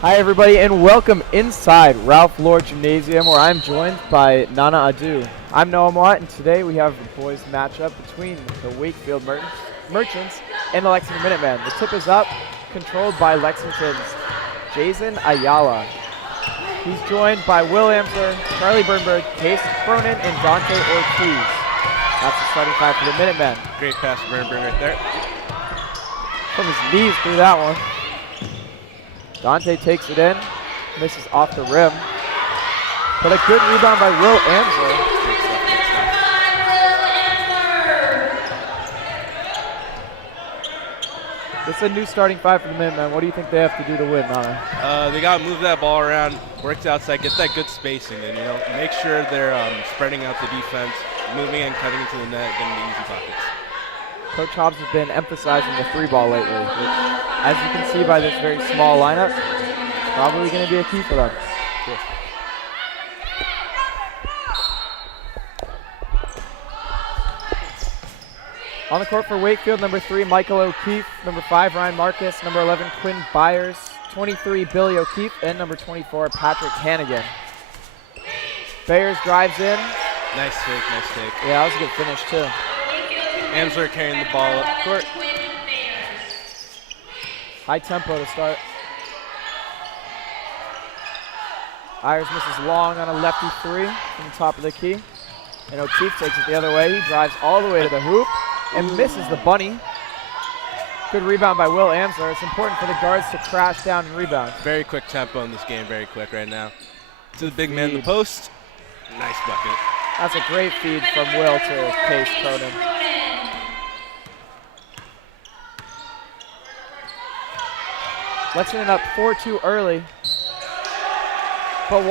Hi everybody and welcome inside Ralph Lord Gymnasium where I'm joined by Nana Adu. I'm Noah Mott and today we have the boys matchup between the Wakefield Merchants and the Lexington Minutemen. The tip is up, controlled by Lexington's Jason Ayala. He's joined by Will Amser, Charlie Bernberg, Case Cronin, and Dante Ortiz. That's the starting five for the Minutemen. Great pass from Bernberg right there. From his knees through that one. Dante takes it in, misses off the rim. But a good rebound by Will Amser. This is a new starting five for the Minutemen. What do you think they have to do to win, Nana? They got to move that ball around, work outside, get that good spacing, and make sure they're spreading out the defense, moving and cutting into the net, getting the easy buckets. Coach Hobbs has been emphasizing the three ball lately, which, as you can see by this very small lineup, is probably going to be a key for them. Cool. On the court for Wakefield, number 3, Michael O'Keefe, number 5, Ryan Marcus, number 11, Quinn Byers, 23, Billy O'Keefe, and number 24, Patrick Hannigan. Byers drives in. Nice take. Yeah, that was a good finish, too. Amser carrying the ball up court. High tempo to start. Byers misses long on a lefty three from the top of the key. And O'Keefe takes it the other way. He drives all the way to the hoop and misses the bunny. Good rebound by Will Amser. It's important for the guards to crash down and rebound. Very quick tempo in this game, very quick right now. To the big man in the post. Nice bucket. That's a great feed from Will to Case Cronin. Lexington up 4-2 early. But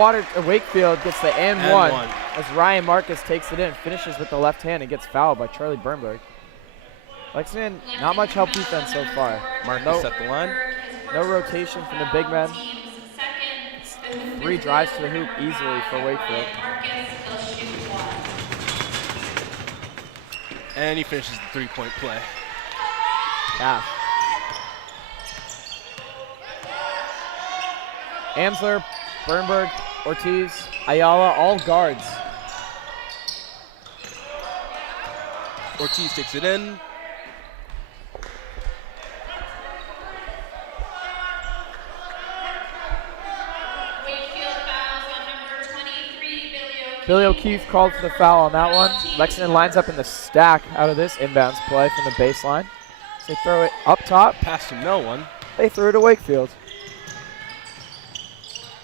Wakefield gets the and one as Ryan Marcus takes it in, finishes with the left hand and gets fouled by Charlie Bernberg. Lexington, not much help defense so far. Marcus at the line. No rotation from the big men. It's 3 drives to the hoop easily for Wakefield. And he finishes the three-point play. Cash. Amsler, Bernberg, Ortiz, Ayala, all guards. Ortiz takes it in. Billy O'Keefe called for the foul on that one. Lexington lines up in the stack out of this inbounds play from the baseline. So they throw it up top. Pass to no one. They threw it to Wakefield.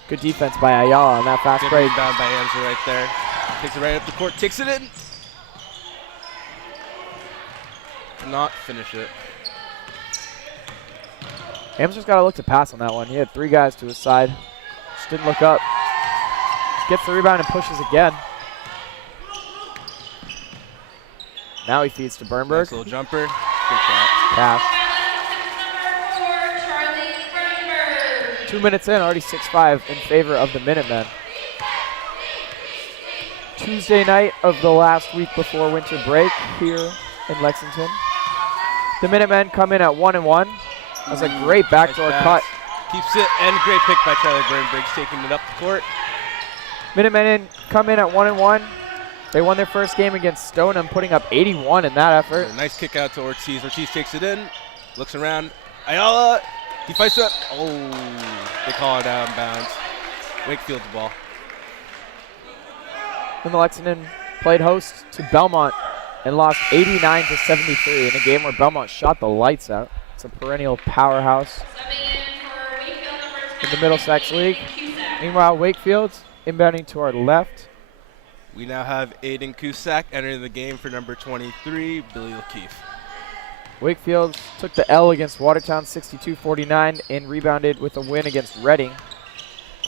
Good defense by Ayala on that fast Good break. rebound by Amser right there. Takes it right up the court, takes it in. Not finish it. Amser's got to look to pass on that one. He had 3 guys to his side. Just didn't look up. Gets the rebound and pushes again. Now he feeds to Bernberg. Nice little jumper. Good shot. Cash. 2 minutes in, already 6-5 in favor of the Minutemen. Tuesday night of the last week before winter break here in Lexington. The Minutemen come in at 1-1. That's a great backdoor cut. Keeps it, and great pick by Charlie Bernberg, taking it up the court. Minutemen come in at 1-1. They won their first game against Stoneham, putting up 81 in that effort. Nice kick out to Ortiz. Ortiz takes it in, looks around. Ayala, he fights up. Oh, they call it out of bounds. Wakefield's ball. And the Lexington played host to Belmont and lost 89-73 in a game where Belmont shot the lights out. It's a perennial powerhouse in the Middlesex League. Meanwhile, Wakefield inbounding to our left. We now have Aiden Cusack entering the game for number 23, Billy O'Keefe. Wakefield took the L against Watertown 62-49 and rebounded with a win against Reading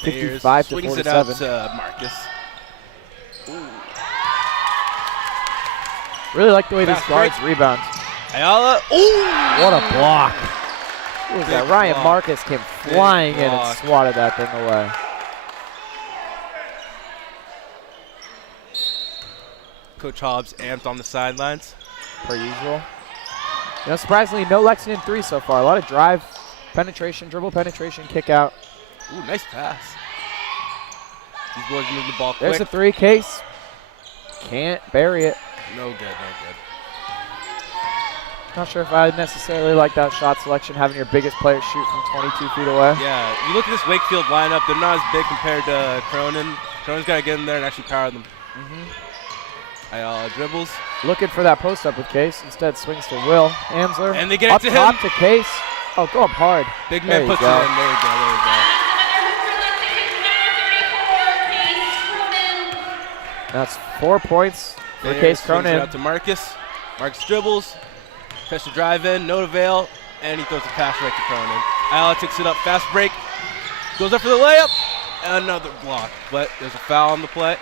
55-47. Swings it out to Marcus. Ooh. Really like the way these guards rebound. Ayala. Ooh! What a block. Who was that? Ryan Marcus came flying in and swatted that thing away. Coach Hobbs amped on the sidelines. Per usual. Surprisingly, no Lexington 3 so far. A lot of drive, penetration, dribble penetration, kick out. Ooh, nice pass. These boys move the ball quick. There's a 3 Case. Can't bury it. No good, no good. Not sure if I necessarily like that shot selection, having your biggest player shoot from 22 feet away. Yeah, you look at this Wakefield lineup, they're not as big compared to Cronin. Cronin's got to get in there and actually power them. Dribbles. Looking for that post up with Case. Instead swings to Will. Amsler. And they get up it to top him. to Case. Oh, go up hard. Big man There puts you it go. in. There you go, there you go. That's 4 points for There, Case swings it Cronin. out to Marcus. Marcus dribbles. Tries to drive in, no avail. And he throws a pass right to Cronin. Ayala takes it up, fast break. Goes up for the layup. Another block. But there's a foul on the play.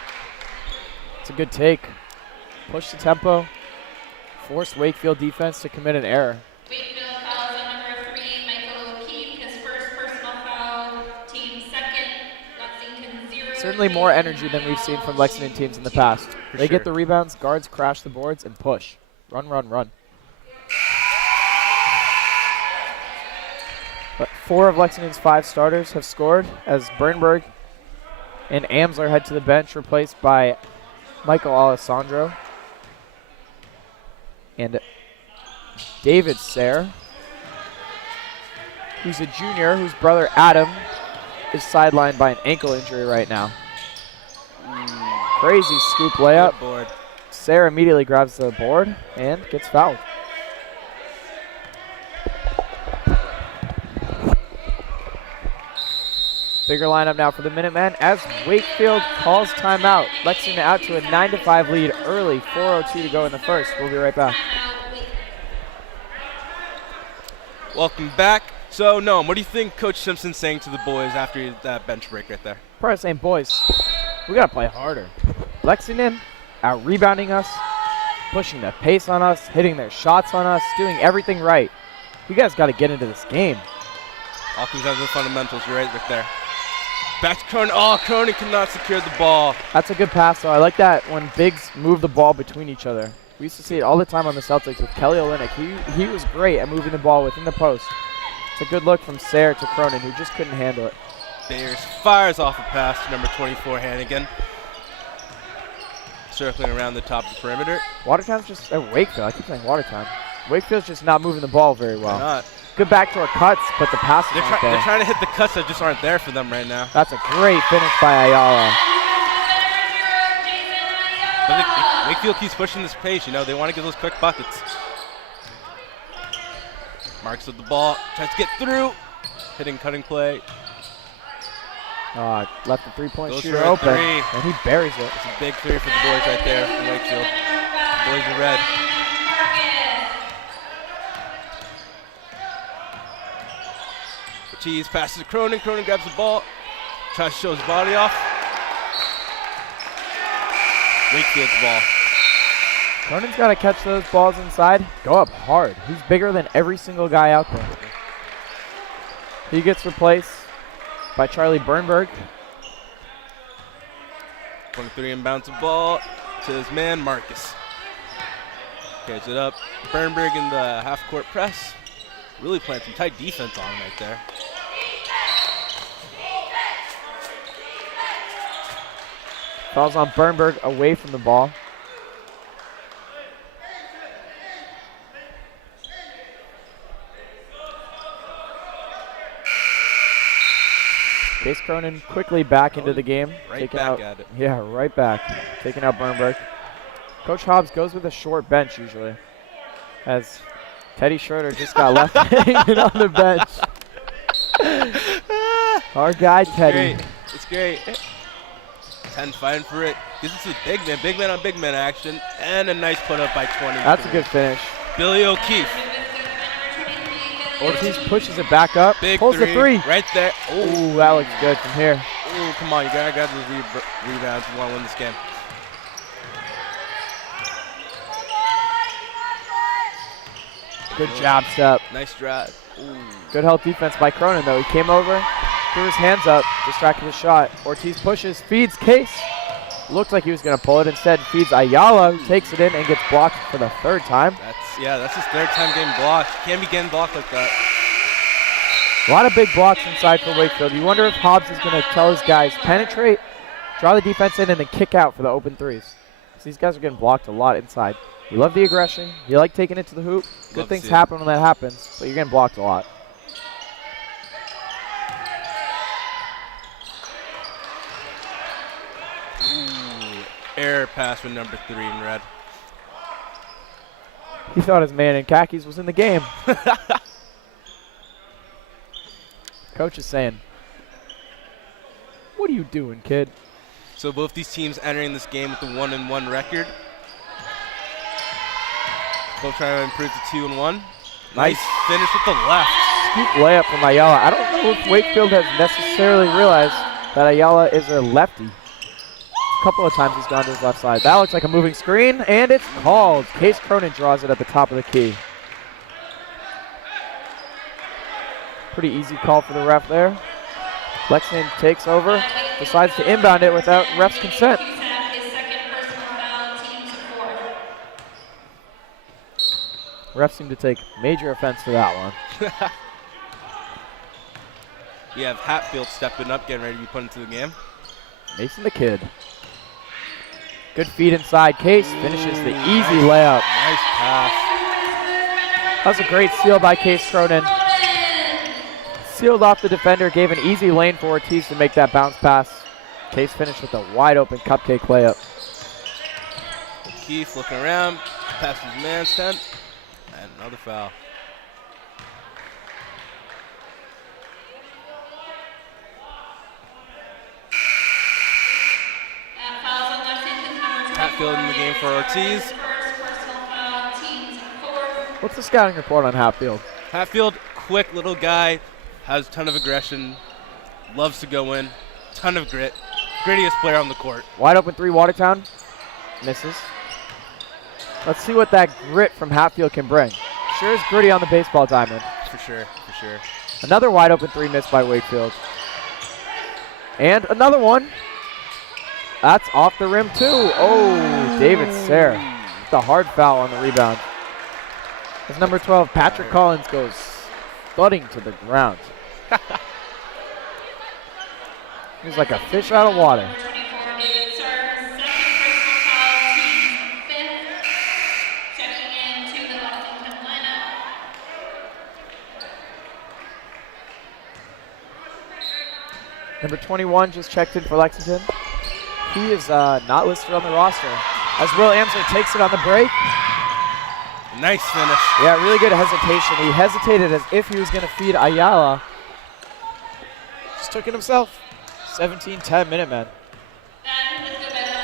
It's a good take. Push the tempo. Force Wakefield defense to commit an error. Wakefield fouls on number 3, Michael O'Keefe, his first personal foul, team second, Lexington 0. Certainly more energy than we've seen from Lexington teams in the past. For They sure. get the rebounds, guards crash the boards, and push. Run, run, run. But 4 of Lexington's 5 starters have scored as Bernberg and Amsler head to the bench, replaced by Michael Alessandro and David Sayre, who's a junior, whose brother Adam is sidelined by an ankle injury right now. Crazy scoop layup. Good board. Sayre immediately grabs the board and gets fouled. Bigger lineup now for the Minutemen as Wakefield calls timeout. Lexington out to a 9-5 lead early. 4:02 to go in the first. We'll be right back. Welcome back. So, Noam, what do you think Coach Simpson's saying to the boys after that bench break right there? Probably saying, boys, we got to play harder. Lexington out-rebounding us, pushing the pace on us, hitting their shots on us, doing everything right. You guys got to get into this game. All comes down to the fundamentals. You're right there. Back to Cronin. Oh, Cronin cannot secure the ball. That's a good pass, though. I like that when bigs move the ball between each other. We used to see it all the time on the Celtics with Kelly Olynyk. He was great at moving the ball within the post. It's a good look from Sayre to Cronin, who just couldn't handle it. Bears fires off a pass to number 24, Hannigan. Circling around the top of the perimeter. Watertown's just Wakefield. I keep saying Watertown. Wakefield's just not moving the ball very well. They're not. Good backdoor cuts, but the passes They're, aren't they're there. trying to hit the cuts that just aren't there for them right now. That's a great finish by Ayala. But Wakefield keeps pushing this pace. You know, they want to get those quick buckets. Marks with the ball. Tries to get through. Hitting cutting play. Left the three-point Goes shooter for a open, three. and he buries it. It's a big three for the boys right there from Wakefield. The boys are red. Ortiz passes to Cronin. Cronin grabs the ball. Tries to show his body off. Wakefield's ball. Cronin's got to catch those balls inside. Go up hard. He's bigger than every single guy out there. He gets replaced by Charlie Bernberg. 23 inbounds the ball to his man, Marcus. Catch it up. Bernberg in the half-court press. Really playing some tight defense on him right there. Falls on Bernberg away from the ball. Case Cronin quickly back into the game. Right taking back out, at it. Yeah, right back. Taking out Bernberg. Coach Hobbs goes with a short bench usually, as Teddy Schroeder just got left hanging on the bench. Our guy, Teddy. It's great. 10 fighting for it. Gives it to the big man on big man action, and a nice put up by 20. That's a good finish. Billy O'Keefe. Ortiz pushes it back up. Big pulls the three. Right there. Ooh, that looks good from here. Ooh, come on. You got to grab those rebounds if you want to win this game. Good job, Step. Nice drive. Ooh. Good help defense by Cronin, though. He came over, threw his hands up, distracted his shot. Ortiz pushes, feeds Case. Looked like he was going to pull it. Instead, feeds Ayala, who takes it in and gets blocked for the third time. That's his third time getting blocked. Can't be getting blocked like that. A lot of big blocks inside for Wakefield. You wonder if Hobbs is going to tell his guys penetrate, draw the defense in, and then kick out for the open threes. So these guys are getting blocked a lot inside. You love the aggression. You like taking it to the hoop. Good things happen when that happens, but you're getting blocked a lot. Ooh, error pass with number 3 in red. He thought his man in khakis was in the game. Coach is saying, "What are you doing, kid?" So both these teams entering this game with a 1-1 record. Both trying to improve to 2-1. Nice finish with the left. Scoop layup from Ayala. I don't know if Wakefield has necessarily realized that Ayala is a lefty. A couple of times he's gone to his left side. That looks like a moving screen, and it's called. Case Cronin draws it at the top of the key. Pretty easy call for the ref there. Lexington takes over, decides to inbound it without ref's consent. Refs seem to take major offense to that one. We have Hatfield stepping up, getting ready to be put into the game. Mason the Kid. Good feed inside. Case finishes the easy layup. Nice pass. That was a great steal by Case Cronin. Sealed off the defender, gave an easy lane for Ortiz to make that bounce pass. Case finished with a wide open cupcake layup. Keith looking around, passes man's tent, and another foul. Hatfield in the game for Ortiz. What's the scouting report on Hatfield? Hatfield, quick little guy, has a ton of aggression, loves to go in, ton of grit, grittiest player on the court. Wide open three, Watertown. Misses. Let's see what that grit from Hatfield can bring. Sure is gritty on the baseball diamond. For sure, for sure. Another wide open three missed by Wakefield. And another one. That's off the rim too. Oh, David Sayre. The hard foul on the rebound. As number 12, Patrick Collins, goes thudding to the ground. He's like a fish out of water. Number 21 just checked in for Lexington. He is not listed on the roster. As Will Amser takes it on the break. Nice finish. Yeah, really good hesitation. He hesitated as if he was going to feed Ayala. Just took it himself. 17-10 Minutemen.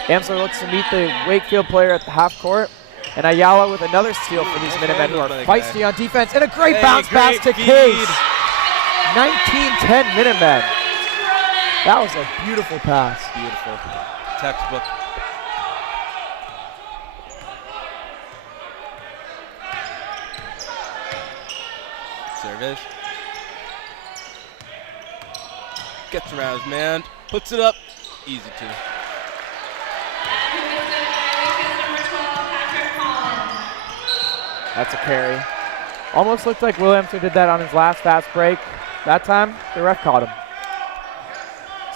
Amser looks to meet the Wakefield player at the half court. And Ayala with another steal for these Minutemen who are feisty on defense. And a great bounce pass to Case. 19-10 Minutemen. That was a beautiful pass. Beautiful. Textbook. Service. Gets around his man. Puts it up. Easy two. That's a carry. Almost looked like Williamson did that on his last fast break. That time, the ref caught him.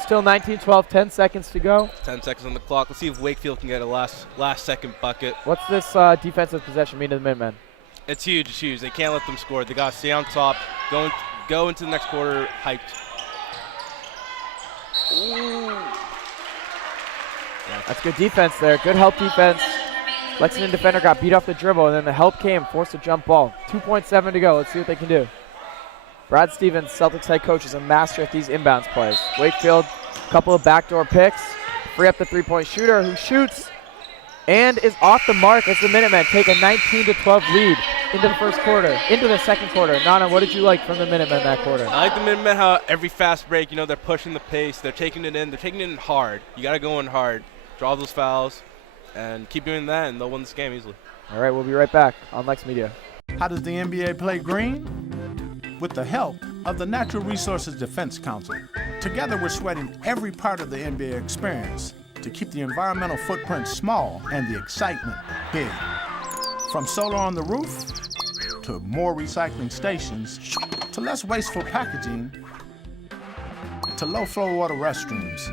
Still 19-12, 10 seconds to go. 10 seconds on the clock. Let's see if Wakefield can get a last second bucket. What's this defensive possession mean to the Minutemen? It's huge, it's huge. They can't let them score. They got to stay on top, go into the next quarter hyped. Ooh. That's good defense there. Good help defense. Lexington defender got beat off the dribble, and then the help came, forced a jump ball. 2.7 to go. Let's see what they can do. Brad Stevens, Celtics head coach, is a master at these inbounds plays. Wakefield, a couple of backdoor picks. Free up the three-point shooter who shoots and is off the mark as the Minutemen take a 19-12 lead into the first quarter, into the second quarter. Nana, what did you like from the Minutemen that quarter? I like the Minutemen how every fast break, they're pushing the pace. They're taking it in. They're taking it in hard. You got to go in hard, draw those fouls, and keep doing that, and they'll win this game easily. All right, we'll be right back on LexMedia. How does the NBA play green? With the help of the Natural Resources Defense Council. Together, we're sweating every part of the NBA experience to keep the environmental footprint small and the excitement big. From solar on the roof to more recycling stations to less wasteful packaging to low-flow water restrooms.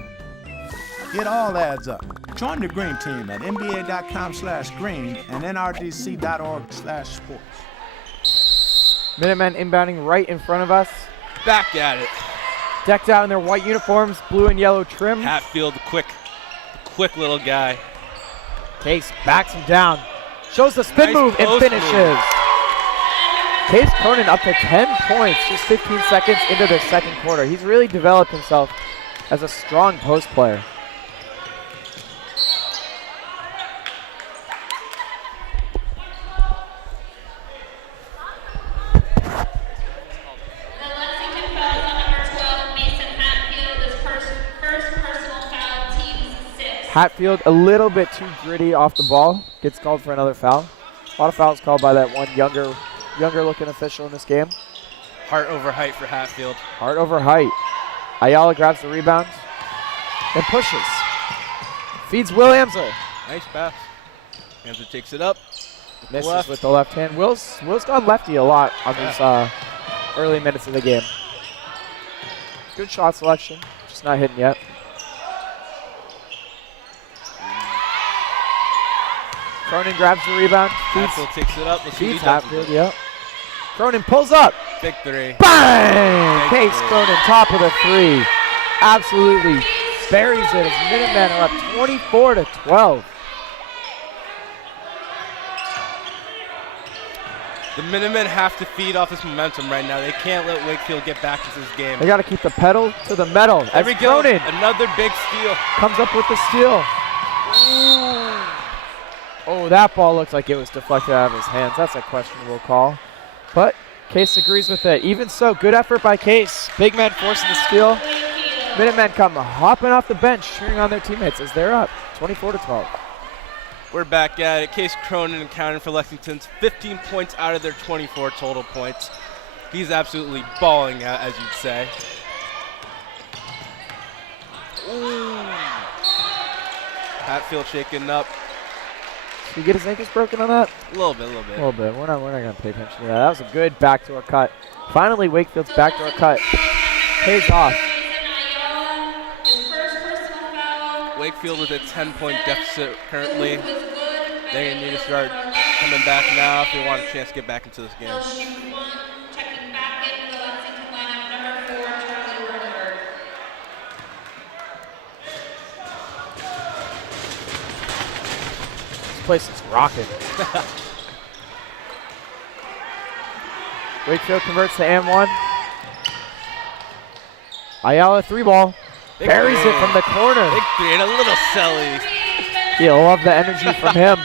It all adds up. Join the Green Team at nba.com/green and nrdc.org/sports. Minutemen inbounding right in front of us. Back at it. Decked out in their white uniforms, blue and yellow trim. Hatfield, the quick little guy. Case backs him down. Shows the spin Nice move and post finishes. move. Case Cronin up to 10 points just 15 seconds into the second quarter. He's really developed himself as a strong post player. The Lexington fouls on number 12, Mason Hatfield, his first personal foul, team 6. Hatfield a little bit too gritty off the ball. Gets called for another foul. A lot of fouls called by that one younger looking official in this game. Heart over height for Hatfield. Heart over height. Ayala grabs the rebound and pushes. Feeds Will Amsler. Nice pass. Amsler takes it up. Misses Left. with the left hand. Will's gone lefty a lot on these early minutes of the game. Good shot selection, just not hitting yet. Cronin grabs the rebound. Hatfield takes it up. Let's see what he Feeds does Hatfield, with it. yeah. Cronin pulls up. Big three. Bang! Big Case three. Cronin, top of the three. Absolutely buries it as Minutemen are up 24-12. The Minutemen have to feed off this momentum right now. They can't let Wakefield get back into this game. They got to keep the pedal to the metal. There As we go. Cronin Another big steal. comes up with the steal. Oh, that ball looks like it was deflected out of his hands. That's a questionable call. But Case agrees with it. Even so, good effort by Case. Big man forcing the steal. Minutemen come hopping off the bench, cheering on their teammates as they're up 24-12. We're back at it. Case Cronin accounting for Lexington's 15 points out of their 24 total points. He's absolutely balling out, as you'd say. Ooh. Hatfield shaking up. Did he get his ankles broken on that? A little bit. A little bit. We're not going to pay attention to that. That was a good backdoor cut. Finally, Wakefield's backdoor cut pays off. Wakefield with a 10-point deficit currently. They need to start coming back now if they want a chance to get back into this game. Checking back in the Lexington lineup, number 4, Charlie Rosenberg. This place is rocking. Wakefield converts to and 1. Ayala 3-ball. Big Buries three. it from the corner. Big three and a little selly. You love the energy from him.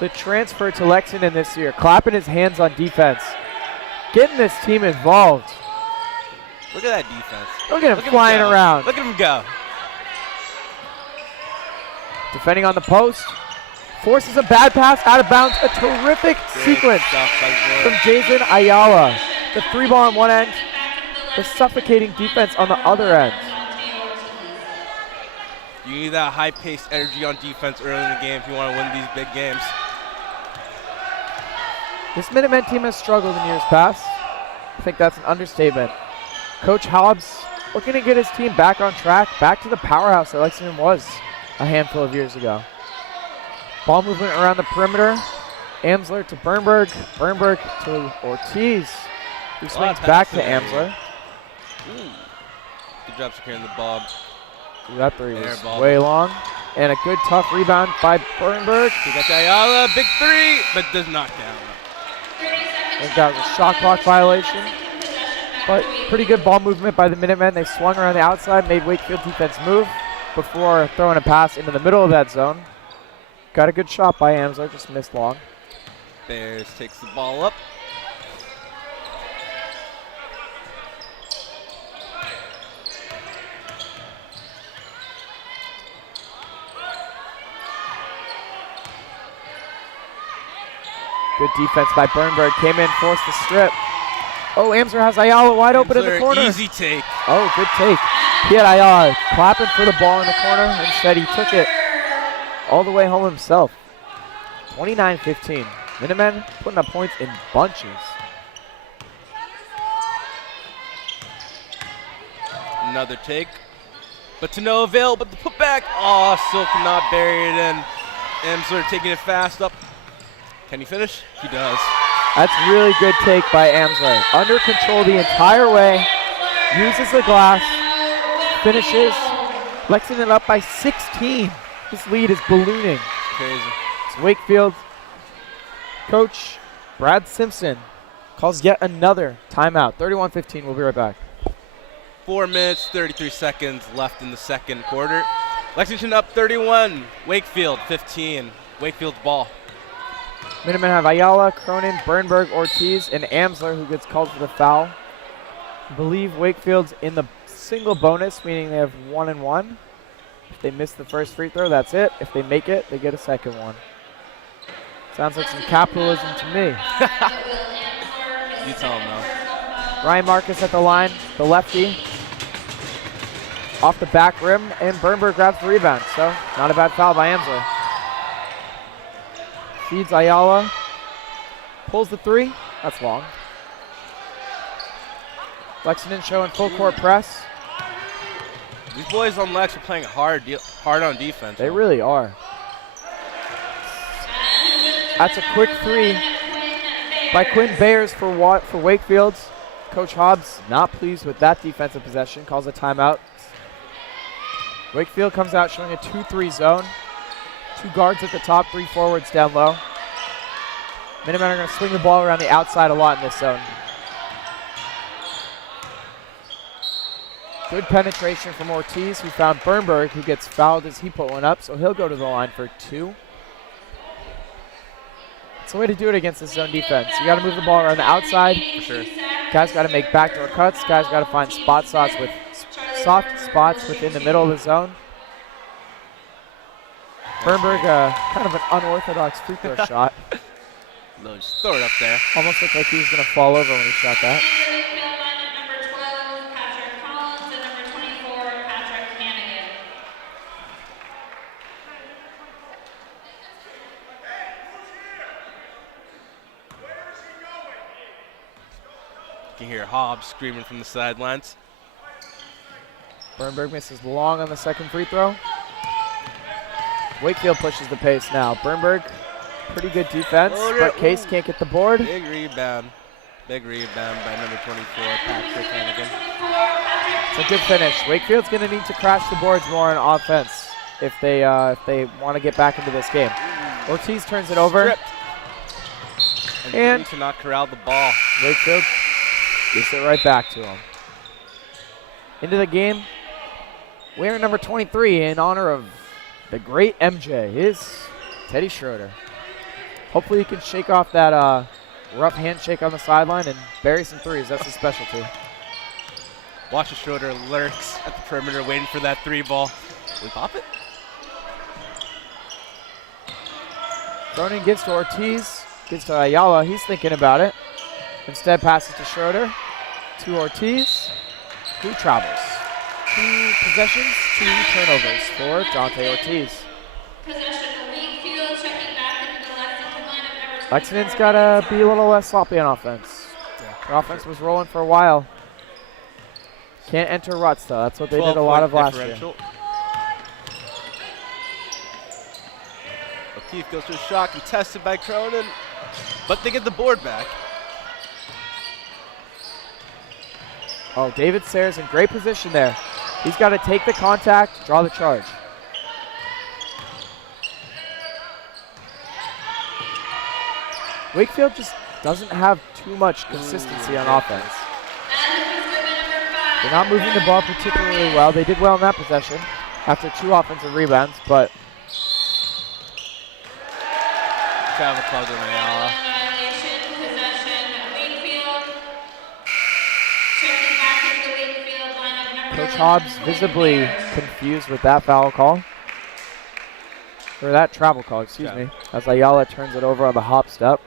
The transfer to Lexington this year, clapping his hands on defense, getting this team involved. Look at that defense. Look at him flying go. around. Look at him go. Defending on the post. Forces a bad pass out of bounds. A terrific Great sequence stuff by from Zurich. Jason Ayala. The 3-ball on one end, the suffocating defense on the other end. You need that high-paced energy on defense early in the game if you want to win these big games. This Minutemen team has struggled in years past. I think that's an understatement. Coach Hobbs looking to get his team back on track, back to the powerhouse that Lexington was a handful of years ago. Ball movement around the perimeter. Amsler to Bernberg. Bernberg to Ortiz, who swings back to Amsler. Ooh. Good job securing the ball. Ooh, that three Air was ball. way long. And a good tough rebound by Bernberg. He got to Ayala, big three, but does knock down. I think that was a shot clock violation. But pretty good ball movement by the Minutemen. They swung around the outside, made Wakefield defense move before throwing a pass into the middle of that zone. Got a good shot by Amsler, just missed long. Bears takes the ball up. Good defense by Bernberg. Came in, forced the strip. Oh, Amsler has Ayala wide open in the Amsler, corner. Easy take. Oh, good take. He had Ayala clapping for the ball in the corner. Instead, he took it all the way home himself. 29-15. Minutemen putting up points in bunches. Another take. But to no avail, but the putback. Oh, still cannot bury it in. Amsler taking it fast up. Can he finish? He does. That's really good take by Amsler. Under control the entire way. Uses the glass. Finishes. Lexington up by 16. This lead is ballooning. Crazy. It's Wakefield. Coach Brad Simpson calls yet another timeout. 31-15. We'll be right back. 4 minutes, 33 seconds left in the second quarter. Lexington up 31. Wakefield 15. Wakefield's ball. Minutemen have Ayala, Cronin, Bernberg, Ortiz, and Amsler, who gets called for the foul. I believe Wakefield's in the single bonus, meaning they have 1 and 1. If they miss the first free throw, that's it. If they make it, they get a second one. Sounds like some capitalism to me. You tell him though. Ryan Marcus at the line, the lefty. Off the back rim, and Bernberg grabs the rebound, so not a bad foul by Amsler. Feeds Ayala. Pulls the three. That's long. Lexington showing full court press. These boys on Lex are playing hard on defense. They really are. That's a quick three by Quinn Bayers for Wakefield. Coach Hobbs not pleased with that defensive possession, calls a timeout. Wakefield comes out showing a 2-3 zone. 2 guards at the top, 3 forwards down low. Minutemen are going to swing the ball around the outside a lot in this zone. Good penetration from Ortiz, who found Bernberg, who gets fouled as he put one up, so he'll go to the line for 2. It's the way to do it against this zone defense. You got to move the ball around the outside. For sure. Guys got to make backdoor cuts. Guys got to find soft spots within the middle of the zone. Bernberg, kind of an unorthodox free throw shot. No, just throw it up there. Almost looked like he was going to fall over when he shot that. Number 12, Patrick Collins, and number 24, Patrick Hannigan. You can hear Hobbs screaming from the sidelines. Bernberg misses long on the second free throw. Wakefield pushes the pace now. Bernberg, pretty good defense, but Case can't get the board. Big rebound. Big rebound by number 24, Patrick Hannigan. It's a good finish. Wakefield's going to need to crash the boards more on offense if they want to get back into this game. Ortiz turns it over. Stripped. And cannot corral the ball. Wakefield gives it right back to him. Into the game, wearing number 23 in honor of the great MJ is Teddy Schroeder. Hopefully he can shake off that rough handshake on the sideline and bury some threes. That's his specialty. Watch as Schroeder lurks at the perimeter waiting for that 3 ball. Will he pop it? Cronin gives to Ortiz, gives to Ayala. He's thinking about it. Instead passes to Schroeder, to Ortiz, who travels. 2 possessions, 2 turnovers for Dante Ortiz. Possession for Wakefield, checking back into the Lexington lineup. Number Lexington's got to be a little less sloppy on offense. The offense was rolling for a while. Can't enter ruts, though. That's what they did a lot of last year. O'Keefe goes to a shot, contested by Cronin, but they get the board back. Oh, David Sayers in great position there. He's got to take the contact, draw the charge. Wakefield just doesn't have too much consistency on offense. They're not moving the ball particularly well. They did well in that possession after 2 offensive rebounds, but Travel called in Ayala. Coach Hobbs visibly confused with that foul call. Or that travel call, excuse me. As Ayala turns it over on the hop step.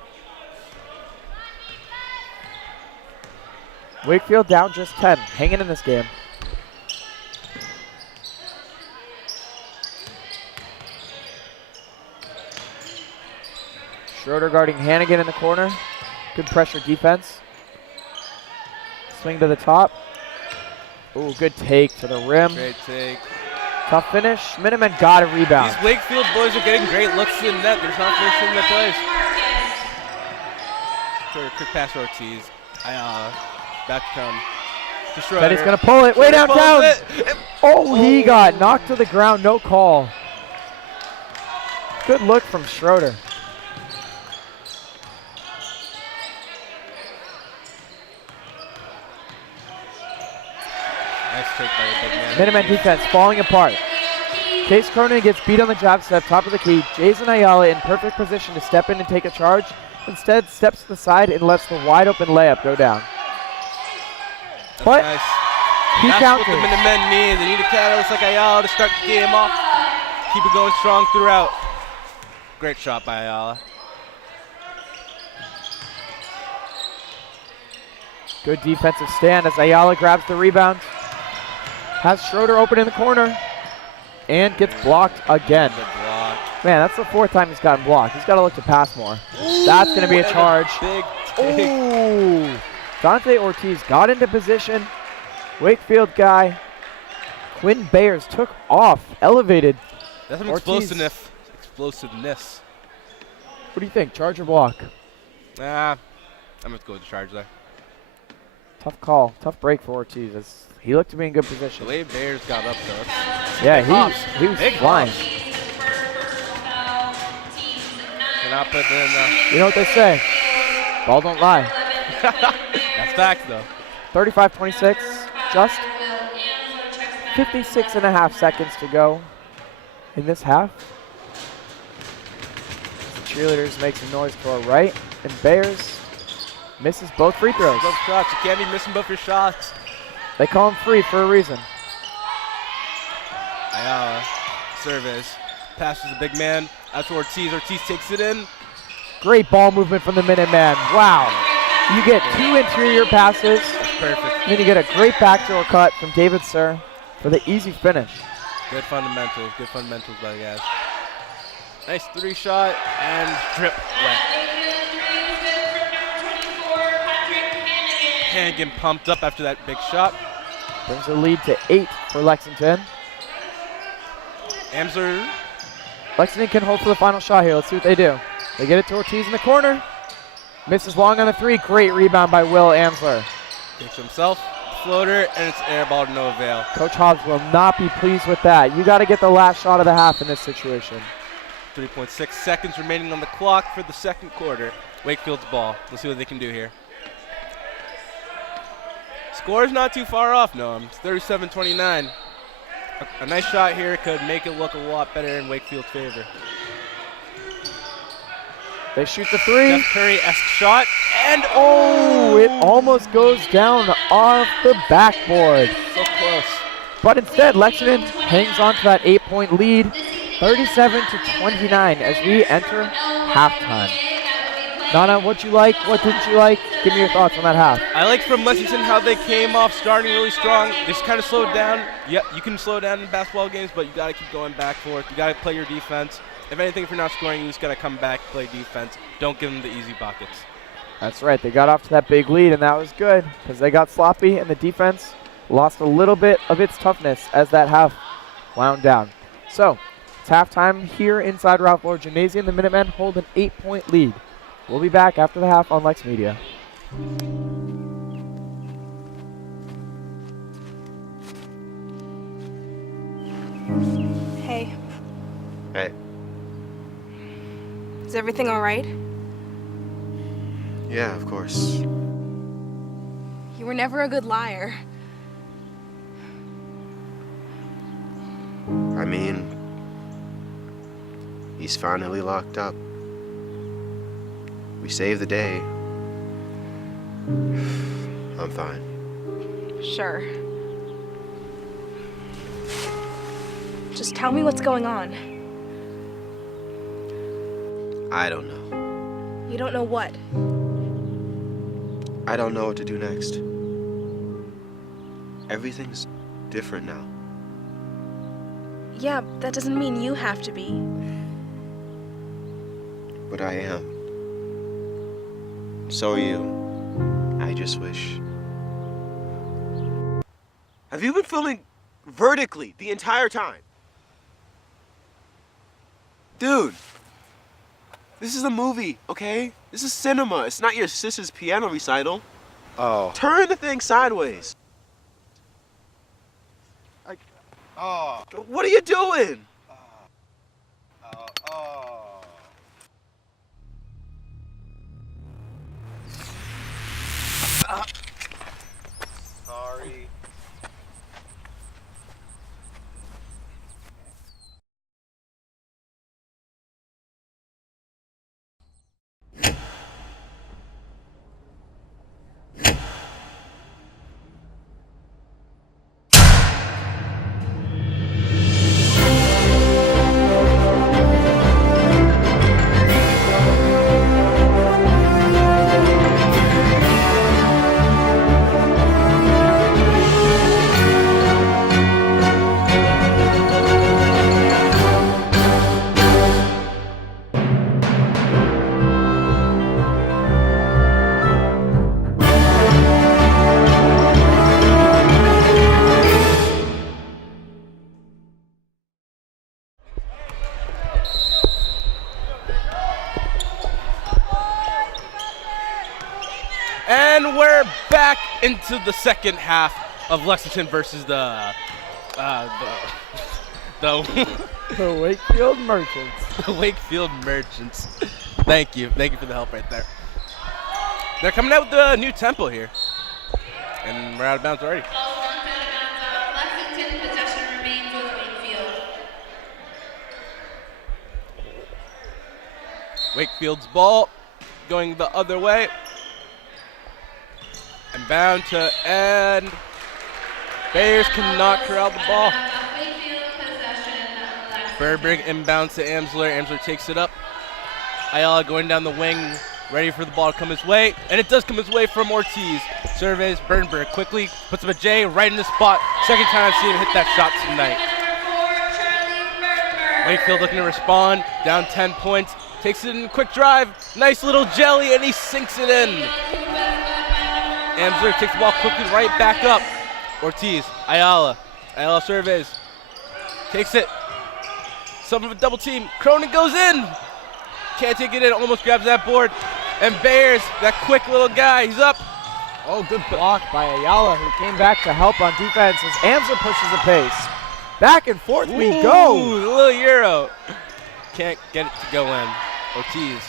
Wakefield down just 10, hanging in this game. Schroeder guarding Hannigan in the corner. Good pressure defense. Swing to the top. Ooh, good take to the rim. Great take. Tough finish. Minutemen got a rebound. These Wakefield boys are getting great looks to the net. There's not first team that plays. Quick pass to Ortiz. Back to come. To Schroeder. Betty's going to pull it way Schroeder downtown. pulls it. Oh, he got knocked to the ground. No call. Good look from Schroeder. Nice take by the big man. Minutemen defense falling apart. Case Cronin gets beat on the jab step, top of the key. Jason Ayala in perfect position to step in and take a charge. Instead, steps to the side and lets the wide open layup go down. That's But nice. he That's counters. what the Minutemen need. They need a catalyst like Ayala to start the game off. Keep it going strong throughout. Great shot by Ayala. Good defensive stand as Ayala grabs the rebound. Has Schroeder open in the corner. And gets blocked again. Good block. Man, that's the 4th time he's gotten blocked. He's got to look to pass more. That's going to be a And charge. Big take. Ooh. Dante Ortiz got into position. Wakefield guy. Quinn Bayers took off. Elevated. That's some Ortiz. explosiveness. What do you think? Charge or block? I'm going to go with the charge there. Tough call. Tough break for Ortiz. He looked to be in good position. The way Bears got up though. Yeah, Big he was big flying. Cannot put it in. You know what they say? Ball don't lie. That's facts though. 35-26. Just 56.5 seconds to go in this half. The cheerleaders make some noise to our right, and Bears misses both free throws. Both shots. You can't be missing both your shots. They call him free for a reason. Ayala, service, passes the big man out to Ortiz. Ortiz takes it in. Great ball movement from the Minuteman. Wow. You get 2 interior passes, That's perfect. and then you get a great backdoor cut from David Sir for the easy finish. Good fundamentals. Good fundamentals by the guys. Nice 3 shot and drip wet. Hannigan pumped up after that big shot. Brings the lead to 8 for Lexington. Amser. Lexington can hold for the final shot here. Let's see what they do. They get it to Ortiz in the corner. Misses long on the 3. Great rebound by Will Ansler. Takes himself. Floater, and it's air ball to no avail. Coach Hobbs will not be pleased with that. You got to get the last shot of the half in this situation. 3.6 seconds remaining on the clock for the second quarter. Wakefield's ball. Let's see what they can do here. Score's not too far off, Noam. It's 37-29. A nice shot here could make it look a lot better in Wakefield's favor. They shoot the 3. Steph Curry-esque shot, and Oh, it almost goes down off the backboard. so close. But instead, Lexington hangs on to that 8-point lead, 37-29 as we enter halftime. Nana, what you like? What didn't you like? Give me your thoughts on that half. I like from Lexington how they came off starting really strong. They just kind of slowed down. Yeah, you can slow down in basketball games, but you got to keep going back for it. You got to play your defense. If anything, if you're not scoring, you just got to come back, play defense. Don't give them the easy buckets. That's right. They got off to that big lead, and that was good because they got sloppy, and the defense lost a little bit of its toughness as that half wound down. So it's halftime here inside Ralph Lauer Gymnasium. The Minutemen hold an 8-point lead. We'll be back after the half on LexMedia. Hey, Hey, is everything all right? yeah, of course. You were never a good liar. I mean, he's finally locked up. We saved the day. I'm fine. Sure. Just tell me what's going on. I don't know. You don't know what. I don't know what to do next. Everything's different now. Yeah, that doesn't mean you have to be. But I am. So are you. I just wish. Have you been filming vertically the entire time? Dude, this is a movie, okay? This is cinema. It's not your sis's piano recital. Oh. Turn the thing sideways. Oh. What are you doing? Oh. Sorry. And we're back into the second half of Lexington versus the The Wakefield Merchants. the Wakefield Merchants. Thank you for the help right there. They're coming out with a new tempo here, and we're out of bounds already. Ball knocked out of bounds. Lexington possession remains with Wakefield. Wakefield's ball going the other way. And bound to end. Bears cannot corral the ball. Wakefield possession. Berberg inbounds to Amsler. Amsler takes it up. Ayala going down the wing, ready for the ball to come his way. And it does come his way from Ortiz. Surveys Bernberg quickly, puts up a J right in the spot. Second time I've seen him hit that shot tonight. Wakefield looking to respond, down 10 points. Takes it in a quick drive. Nice little jelly, and he sinks it in. Amsler takes the ball quickly right back up. Ortiz, Ayala surveys. Takes it. Some of a double team. Cronin goes in. Can't take it in, almost grabs that board. And Bears, that quick little guy, he's up. Oh, good block by Ayala, who came back to help on defense as Amsler pushes the pace. Back and forth we go. Ooh, the little Euro. Can't get it to go in. Ortiz.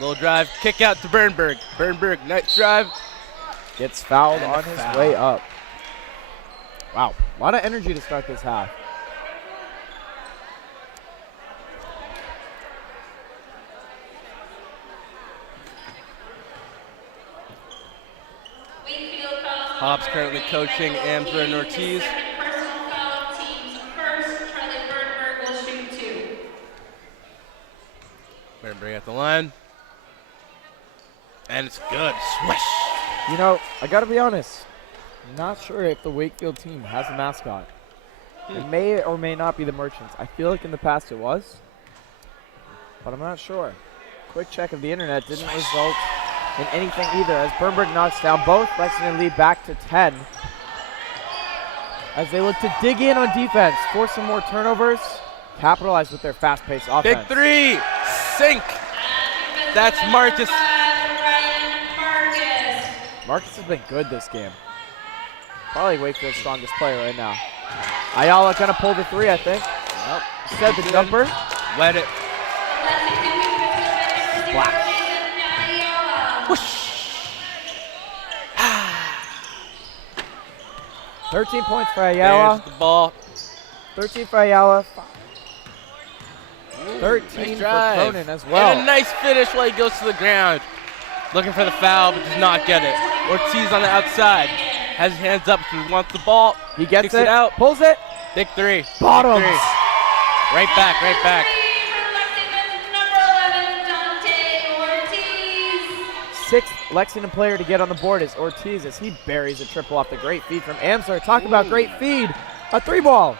Little drive, kick out to Bernberg. Bernberg, nice drive. Gets fouled And on a his foul. way up. Wow, a lot of energy to start this half. Hobbs currently coaching Amsler and Ortiz. Second personal foul, team's first. Charlie Bernberg will shoot 2. Bernberg at the line. And it's good. Swish. You know, I gotta be honest, not sure if the Wakefield team has a mascot. It may or may not be the Merchants. I feel like in the past it was, but I'm not sure. Quick check of the internet didn't result in anything either as Bernberg knocks down both. Lexington lead back to 10 as they look to dig in on defense, force some more turnovers, capitalize with their fast-paced offense. Big three. Sink. That's Marcus. Marcus has been good this game. Probably Wakefield's strongest player right now. Ayala gonna pull the 3, I think. Nope. Instead, the jumper. Let it. Splash. Whoosh. 13 points for Ayala. There's the ball. 13 for Ayala. Ooh, 13 nice for drive. Cronin as well. And a nice finish while he goes to the ground. Looking for the foul, but does not get it. Ortiz on the outside. Has his hands up, so he wants the ball. He gets Kicks it out. Pulls it. Big three. Bottoms. Big three. Right back, right back. Sixth Lexington player to get on the board is Ortiz as he buries a triple off the great feed from Amsler. Talk about great feed. A 3-ball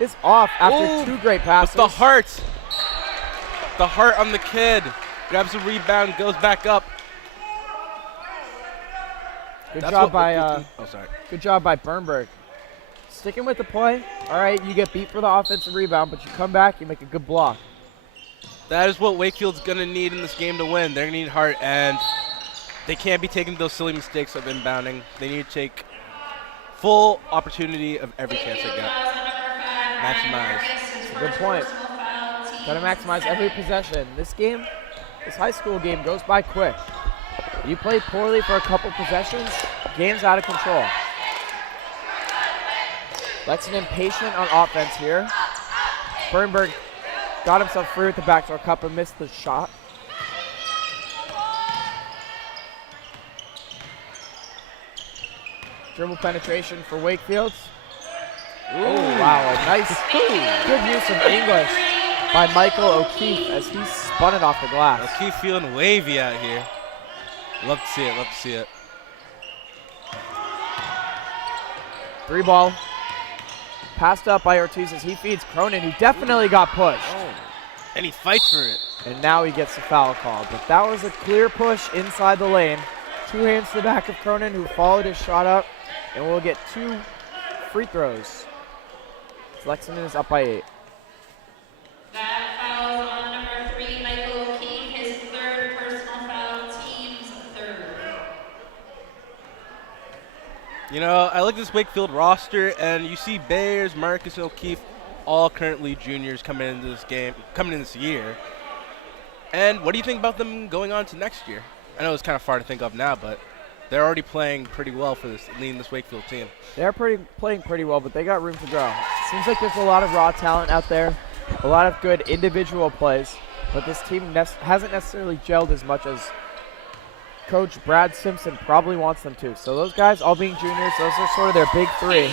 is off after 2 great passes. But the heart on the kid. Grabs a rebound, goes back up. Good That's job what by Wakefield oh, sorry. good job by Bernberg. Sticking with the play. All right, you get beat for the offensive rebound, but you come back, you make a good block. That is what Wakefield's going to need in this game to win. They're going to need heart, and they can't be taking those silly mistakes of inbounding. They need to take full opportunity of every chance they get. Maximize. That's a good point. Got to maximize every possession. This game, this high school game, goes by quick. You play poorly for a couple possessions, game's out of control. Lexington patient on offense here. Bernberg got himself free with the backdoor cup and missed the shot. Dribble penetration for Wakefield. Ooh, wow, a nice, good use of English by Michael O'Keefe as he spun it off the glass. O'Keefe feeling wavy out here. Love to see it, love to see it. 3 ball. Passed up by Ortiz as he feeds Cronin, who definitely got pushed. Oh. And he fights for it. And now he gets the foul call. But that was a clear push inside the lane. 2 hands to the back of Cronin, who followed his shot up. And we'll get 2 free throws. Lexington is up by 8. That foul on number 3, Michael O'Keefe, his 3rd personal foul, team's 3rd. You know, I look at this Wakefield roster, and you see Bayers, Marcus, and O'Keefe, all currently juniors coming into this game, coming in this year. And what do you think about them going on to next year? I know it's kind of far to think of now, but they're already playing pretty well for this, leading this Wakefield team. They're playing pretty well, but they got room to grow. Seems like there's a lot of raw talent out there, a lot of good individual plays, but this team hasn't necessarily gelled as much as Coach Brad Simpson probably wants them to. So those guys, all being juniors, those are sort of their big 3.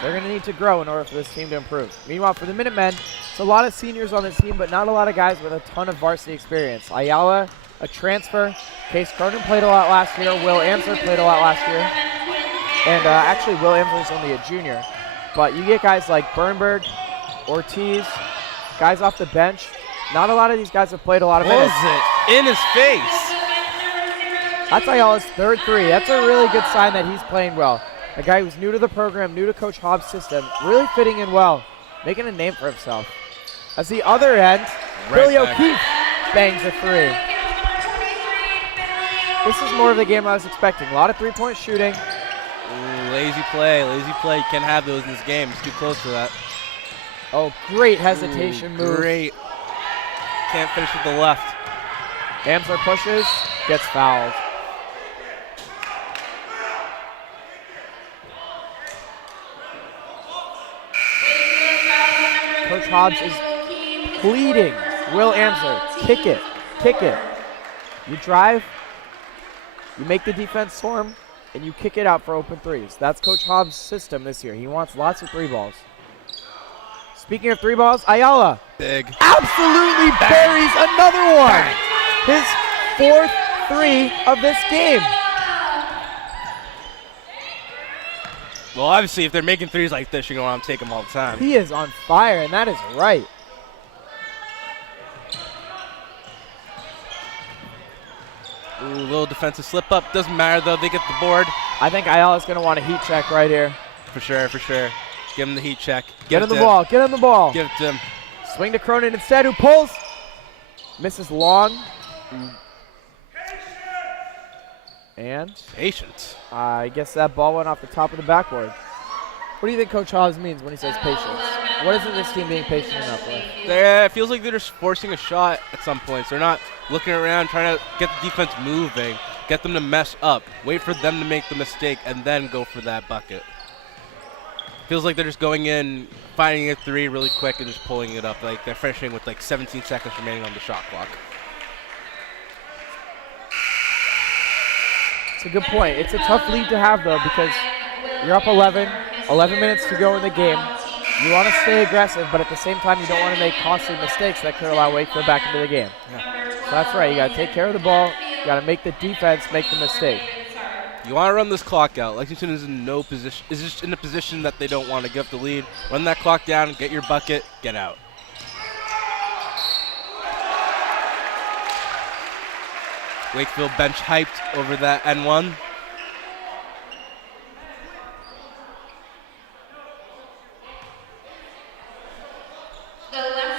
They're going to need to grow in order for this team to improve. Meanwhile, for the Minutemen, it's a lot of seniors on this team, but not a lot of guys with a ton of varsity experience. Ayala, a transfer. Case Cronin played a lot last year. Will Amser played a lot last year. And actually, Will Amser is only a junior. But you get guys like Bernberg, Ortiz, guys off the bench. Not a lot of these guys have played a lot of minutes. Was it in his face? That's Ayala's 3rd 3. That's a really good sign that he's playing well. A guy who's new to the program, new to Coach Hobbs' system, really fitting in well, making a name for himself. As the other end, Billy O'Keefe bangs a 3. This is more of the game I was expecting. A lot of 3-point shooting. Ooh, lazy play, lazy play. You can't have those in this game. It's too close for that. Oh, great hesitation move. Great. Can't finish with the left. Amser pushes, gets fouled. Coach Hobbs is pleading. Will Amser, kick it, kick it. You drive, you make the defense swarm, and you kick it out for open 3s. That's Coach Hobbs' system this year. He wants lots of 3 balls. Speaking of 3 balls, Ayala Big. absolutely buries another one. His 4th 3 of this game. Well, obviously, if they're making 3s like this, you're going to want to take them all the time. He is on fire, and that is right. Ooh, little defensive slip up. Doesn't matter, though. They get the board. I think Ayala's going to want a heat check right here. For sure, for sure. Give him the heat check. Get him the ball, get him the ball. Give it to him. Swing to Cronin instead, who pulls. Misses long. And Patience. I guess that ball went off the top of the backboard. What do you think Coach Hobbs means when he says patience? What isn't this team being patient enough with? It feels like they're just forcing a shot at some points. They're not looking around trying to get the defense moving, get them to mess up, wait for them to make the mistake, and then go for that bucket. Feels like they're just going in, finding a 3 really quick and just pulling it up. Like they're finishing with like 17 seconds remaining on the shot clock. It's a good point. It's a tough lead to have, though, because you're up 11 minutes to go in the game. You want to stay aggressive, but at the same time, you don't want to make costly mistakes that could allow Wakefield back into the game. Yeah. So that's right. You got to take care of the ball. You got to make the defense make the mistake. You want to run this clock out. Lexington is in no position. Is just in a position that they don't want to give up the lead. Run that clock down, get your bucket, get out. Wakefield bench hyped over that N1.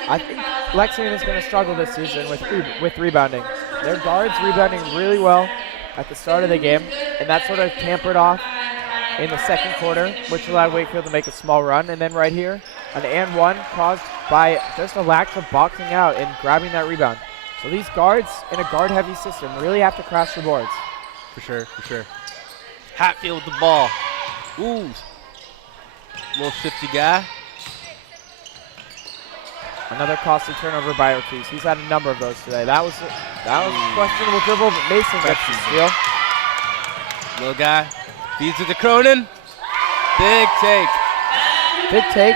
I think Lexington is going to struggle this season with rebounding. Their guards rebounding really well at the start of the game, and that sort of tampered off in the second quarter, which allowed Wakefield to make a small run. And then right here, an and one caused by just a lack of boxing out and grabbing that rebound. So these guards in a guard-heavy system really have to crash the boards. For sure, for sure. Hatfield with the ball. Ooh. Little shifty guy. Another costly turnover by Ortiz. He's had a number of those today. That was a questionable dribble, but Mason gets the steal. Little guy. Feeds it to Cronin. Big take. Big take.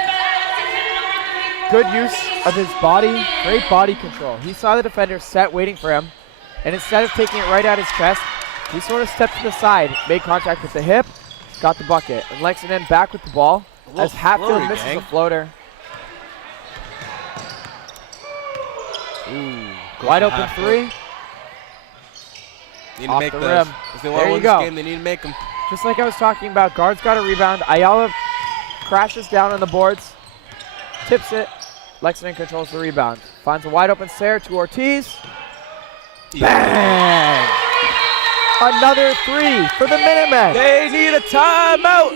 Good use of his body. Great body control. He saw the defender set waiting for him, and instead of taking it right at his chest, he sort of stepped to the side, made contact with the hip, got the bucket. And Lexington back with the ball as Hatfield misses a floater. Ooh, wide open three. Need to Off make the those. rim. If they want to There win you this go. game, they need to make them. Just like I was talking about, guards got a rebound. Ayala crashes down on the boards, tips it. Lexington controls the rebound. Finds a wide open Sayre to Ortiz. Bang! Another three for the Minutemen. They need a timeout.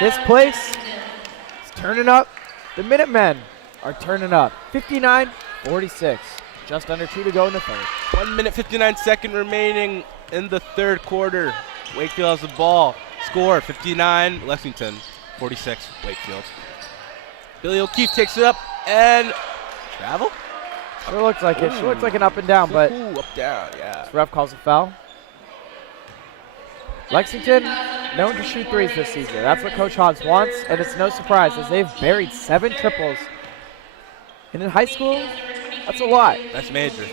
This place is turning up. The Minutemen are turning up. 59-46. Just under 2 to go in the third. 1 minute 59 seconds remaining in the third quarter. Wakefield has the ball. Score 59, Lexington 46, Wakefield. Billy O'Keefe takes it up and travel? Sure looks like it. Sure looks like an up and down, but Ooh, up down, yeah. ref calls a foul. Lexington known to shoot threes this season. That's what Coach Hobbs wants, and it's no surprise as they've buried 7 triples. And in high school, that's a lot. That's major.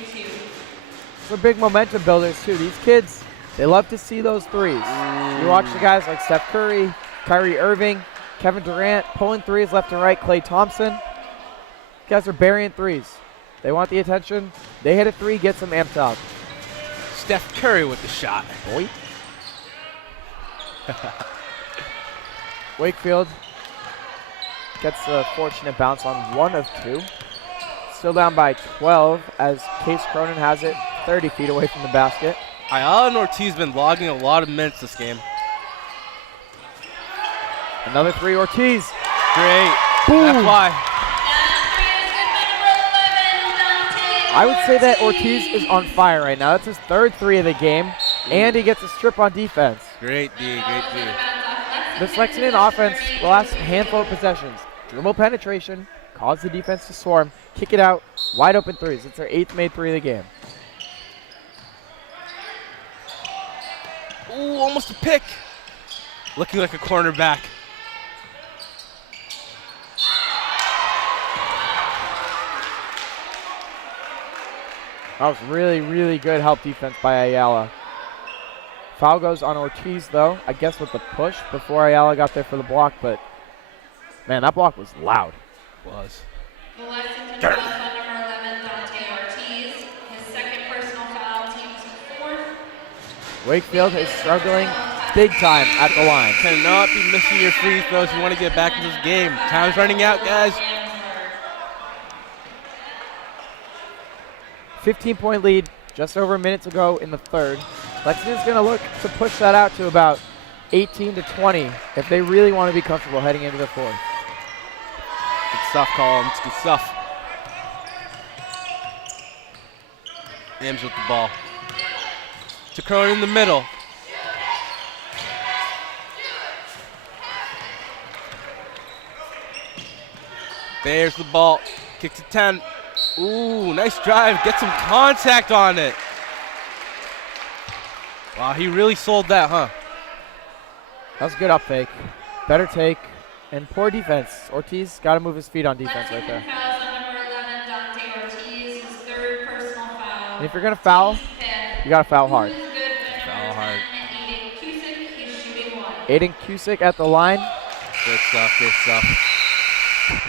They're big momentum builders too. These kids, they love to see those threes. You watch the guys like Steph Curry, Kyrie Irving, Kevin Durant pulling threes left and right, Klay Thompson. These guys are burying threes. They want the attention. They hit a three, gets them amped up. Steph Curry with the shot. Boy. Wakefield gets the fortunate bounce on 1 of 2. Still down by 12 as Case Cronin has it 30 feet away from the basket. Ayala and Ortiz been logging a lot of minutes this game. Another three, Ortiz. Great. Boom. That's why. I would say that Ortiz is on fire right now. That's his 3rd three of the game, and he gets a strip on defense. Great D, great D. This Lexington offense, the last handful of possessions, dribble penetration, cause the defense to swarm, kick it out, wide open threes. It's their 8th made three of the game. Ooh, almost a pick. Looking like a cornerback. That was really, really good help defense by Ayala. Foul goes on Ortiz, though, I guess with the push before Ayala got there for the block, but, man, that block was loud. Was. The Lexington foul on number 11, Dante Ortiz. His 2nd personal foul, team's 4th. Wakefield is struggling big time at the line. Cannot be missing your free throws if you want to get back into this game. Time's running out, guys. 15-point lead, just over a minute to go in the third. Lexington's going to look to push that out to about 18 to 20 if they really want to be comfortable heading into the fourth. Good stuff, Colin. It's good stuff. Ames with the ball. To Cronin in the middle. There's the ball. Kicks to 10. Ooh, nice drive. Get some contact on it. Wow, he really sold that, huh? That was a good up fake. Better take. And poor defense. Ortiz got to move his feet on defense right there. Fouls on number 11, Dante Ortiz, his 3rd personal foul. And if you're going to foul, you got to foul hard. Foul hard. Aiden Cusick is shooting 1. Aiden Cusick at the line. Good stuff, good stuff.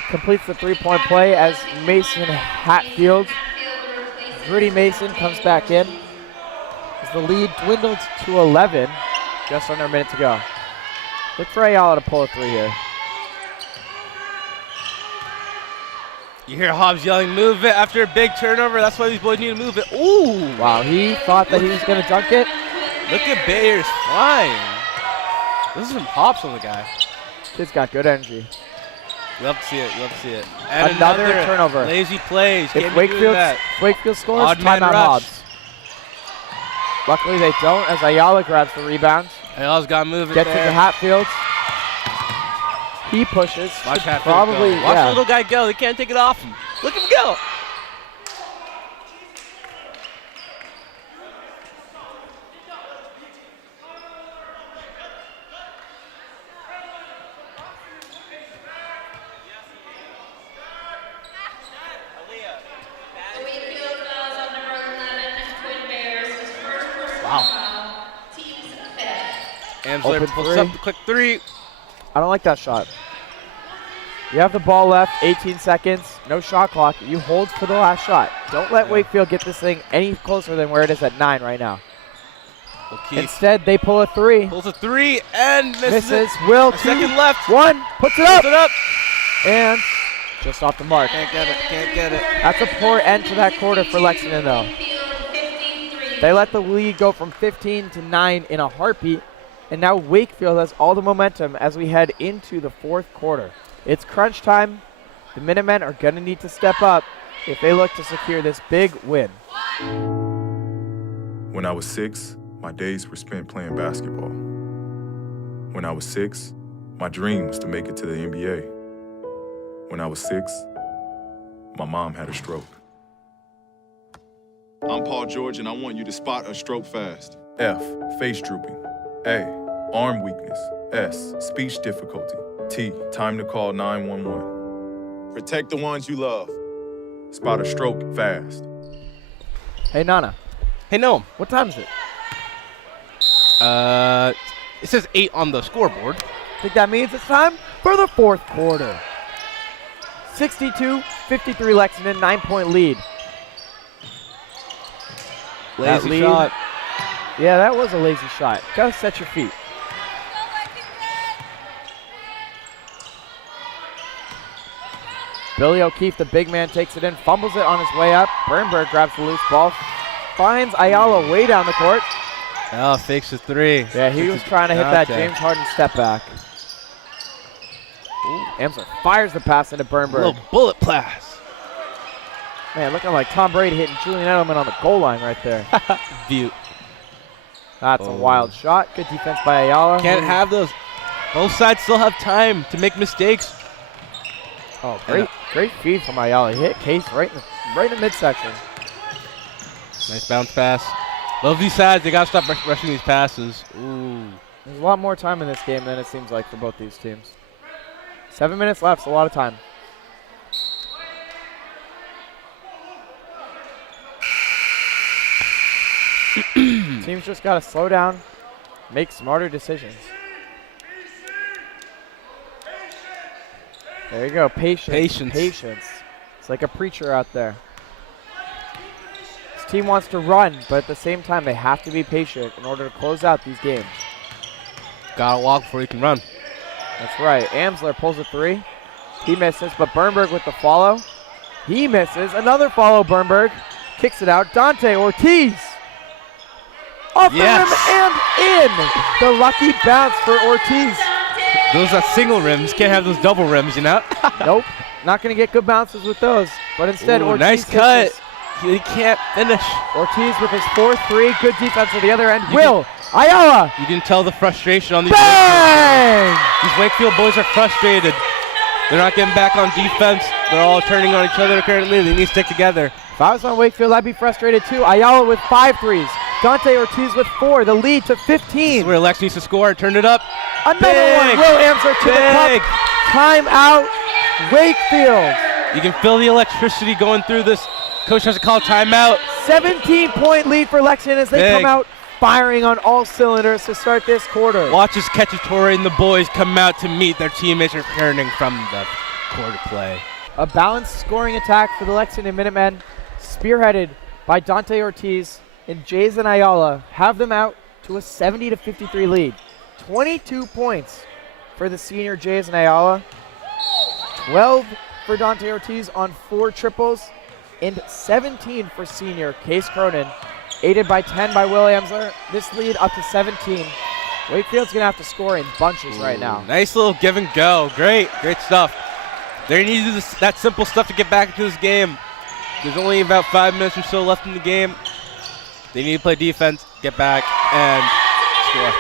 Completes the three-point play as Mason Hatfield. Rudy Mason comes back in. As the lead dwindled to 11, just under a minute to go. Look for Ayala to pull a three here. You hear Hobbs yelling, move it after a big turnover. That's why these boys need to move it. Ooh. Wow, he thought that he was going to dunk it. Look at Bayers flying. This is some hops on the guy. Kid's got good energy. You love to see it. You love to see it. And Another turnover. Lazy plays. If Can't be doing that. Wakefield scores, Odd man timeout rush. Hobbs. Luckily they don't, as Ayala grabs the rebound. Ayala's got to move it Gets there. into Hatfield. He pushes. Watch Should Hatfield probably, go. Watch yeah. the little guy go. They can't take it off him. Look at him go. The Wakefield fouls on number 11, Twin Bears, his first personal Wow. foul. Team's fifth. Amsler Open pulls three. up the quick three. I don't like that shot. You have the ball left, 18 seconds, no shot clock. You hold for the last shot. Don't let Wakefield get this thing any closer than where it is at 9 right now. O'Keefe Instead, they pull a 3. pulls a three and misses Misses. it. Will, A 2, second left. 1, puts it Pulls up, it up. and just off the mark. Can't get it. Can't get it. That's a poor end to that quarter for Lexington, though. Wakefield 53. They let the lead go from 15 to 9 in a heartbeat, and now Wakefield has all the momentum as we head into the fourth quarter. It's crunch time. The Minutemen are going to need to step up if they look to secure this big win. When I was 6, my days were spent playing basketball. When I was 6, my dream was to make it to the NBA. When I was 6, my mom had a stroke. I'm Paul George, and I want you to spot a stroke fast. F, face drooping. A, arm weakness. S, speech difficulty. T, time to call 911. Protect the ones you love. Spot a stroke fast. Hey, Nana, Hey, Noam. what time is it? It says 8 on the scoreboard. Think that means it's time for the fourth quarter. 62-53 Lexington, 9-point lead. That Lazy lead. shot. Yeah, that was a lazy shot. Gotta set your feet. Billy O'Keefe, the big man, takes it in, fumbles it on his way up. Bernberg grabs the loose ball, finds Ayala way down the court. Oh, fakes a three. Yeah, he was trying to hit that James Harden step back. Amsler fires the pass into A Bernberg. little bullet pass. Man, looking like Tom Brady hitting Julian Edelman on the goal line right there. View. That's a wild shot. Good defense by Ayala. Can't have those. Both sides still have time to make mistakes. Oh, great feed from Ayala. He hit Case right in the midsection. Nice bounce pass. Both these sides, they got to stop rushing these passes. Ooh. There's a lot more time in this game than it seems like for both these teams. 7 minutes left, so a lot of time. Teams just got to slow down, make smarter decisions. There you go, patience. Patience. It's like a preacher out there. This team wants to run, but at the same time, they have to be patient in order to close out these games. Gotta walk before you can run. That's right. Amsler pulls a three. He misses, but Bernberg with the follow. He misses. Another follow, Bernberg. Kicks it out. Dante Ortiz. Off the rim and in. The lucky bounce for Ortiz. Those are single rims. Can't have those double rims, you know? Nope. Not going to get good bounces with those. But instead, Ooh, Ortiz nice gets cut. his- He can't finish. Ortiz with his 4-3. Good defense at the other end. Ayala. You can tell the frustration on these Bang! These Wakefield boys are frustrated. They're not getting back on defense. They're all turning on each other currently. They need to stick together. If I was on Wakefield, I'd be frustrated too. Ayala with 5 threes. Dante Ortiz with 4. The lead to 15. This is where Lex needs to score. Turn it up. Another one. Big. Will Amsler to the Big. cup. Timeout. Wakefield. You can feel the electricity going through this. Coach has to call timeout. 17-point lead for Lexington as they Big. come out firing on all cylinders to start this quarter. Watch as Ketchatori and the boys come out to meet their teammates returning from the quarter play. A balanced scoring attack for the Lexington Minutemen, spearheaded by Dante Ortiz and Jason Ayala, have them out to a 70-53 lead. 22 points for the senior Jason Ayala. 12 for Dante Ortiz on 4 triples and 17 for senior Case Cronin. Aided by 10 by Will Amsler. This lead up to 17. Wakefield's going to have to score in bunches right now. Nice little give and go. Great stuff. They need to do that simple stuff to get back into this game. There's only about 5 minutes or so left in the game. They need to play defense, get back, and score.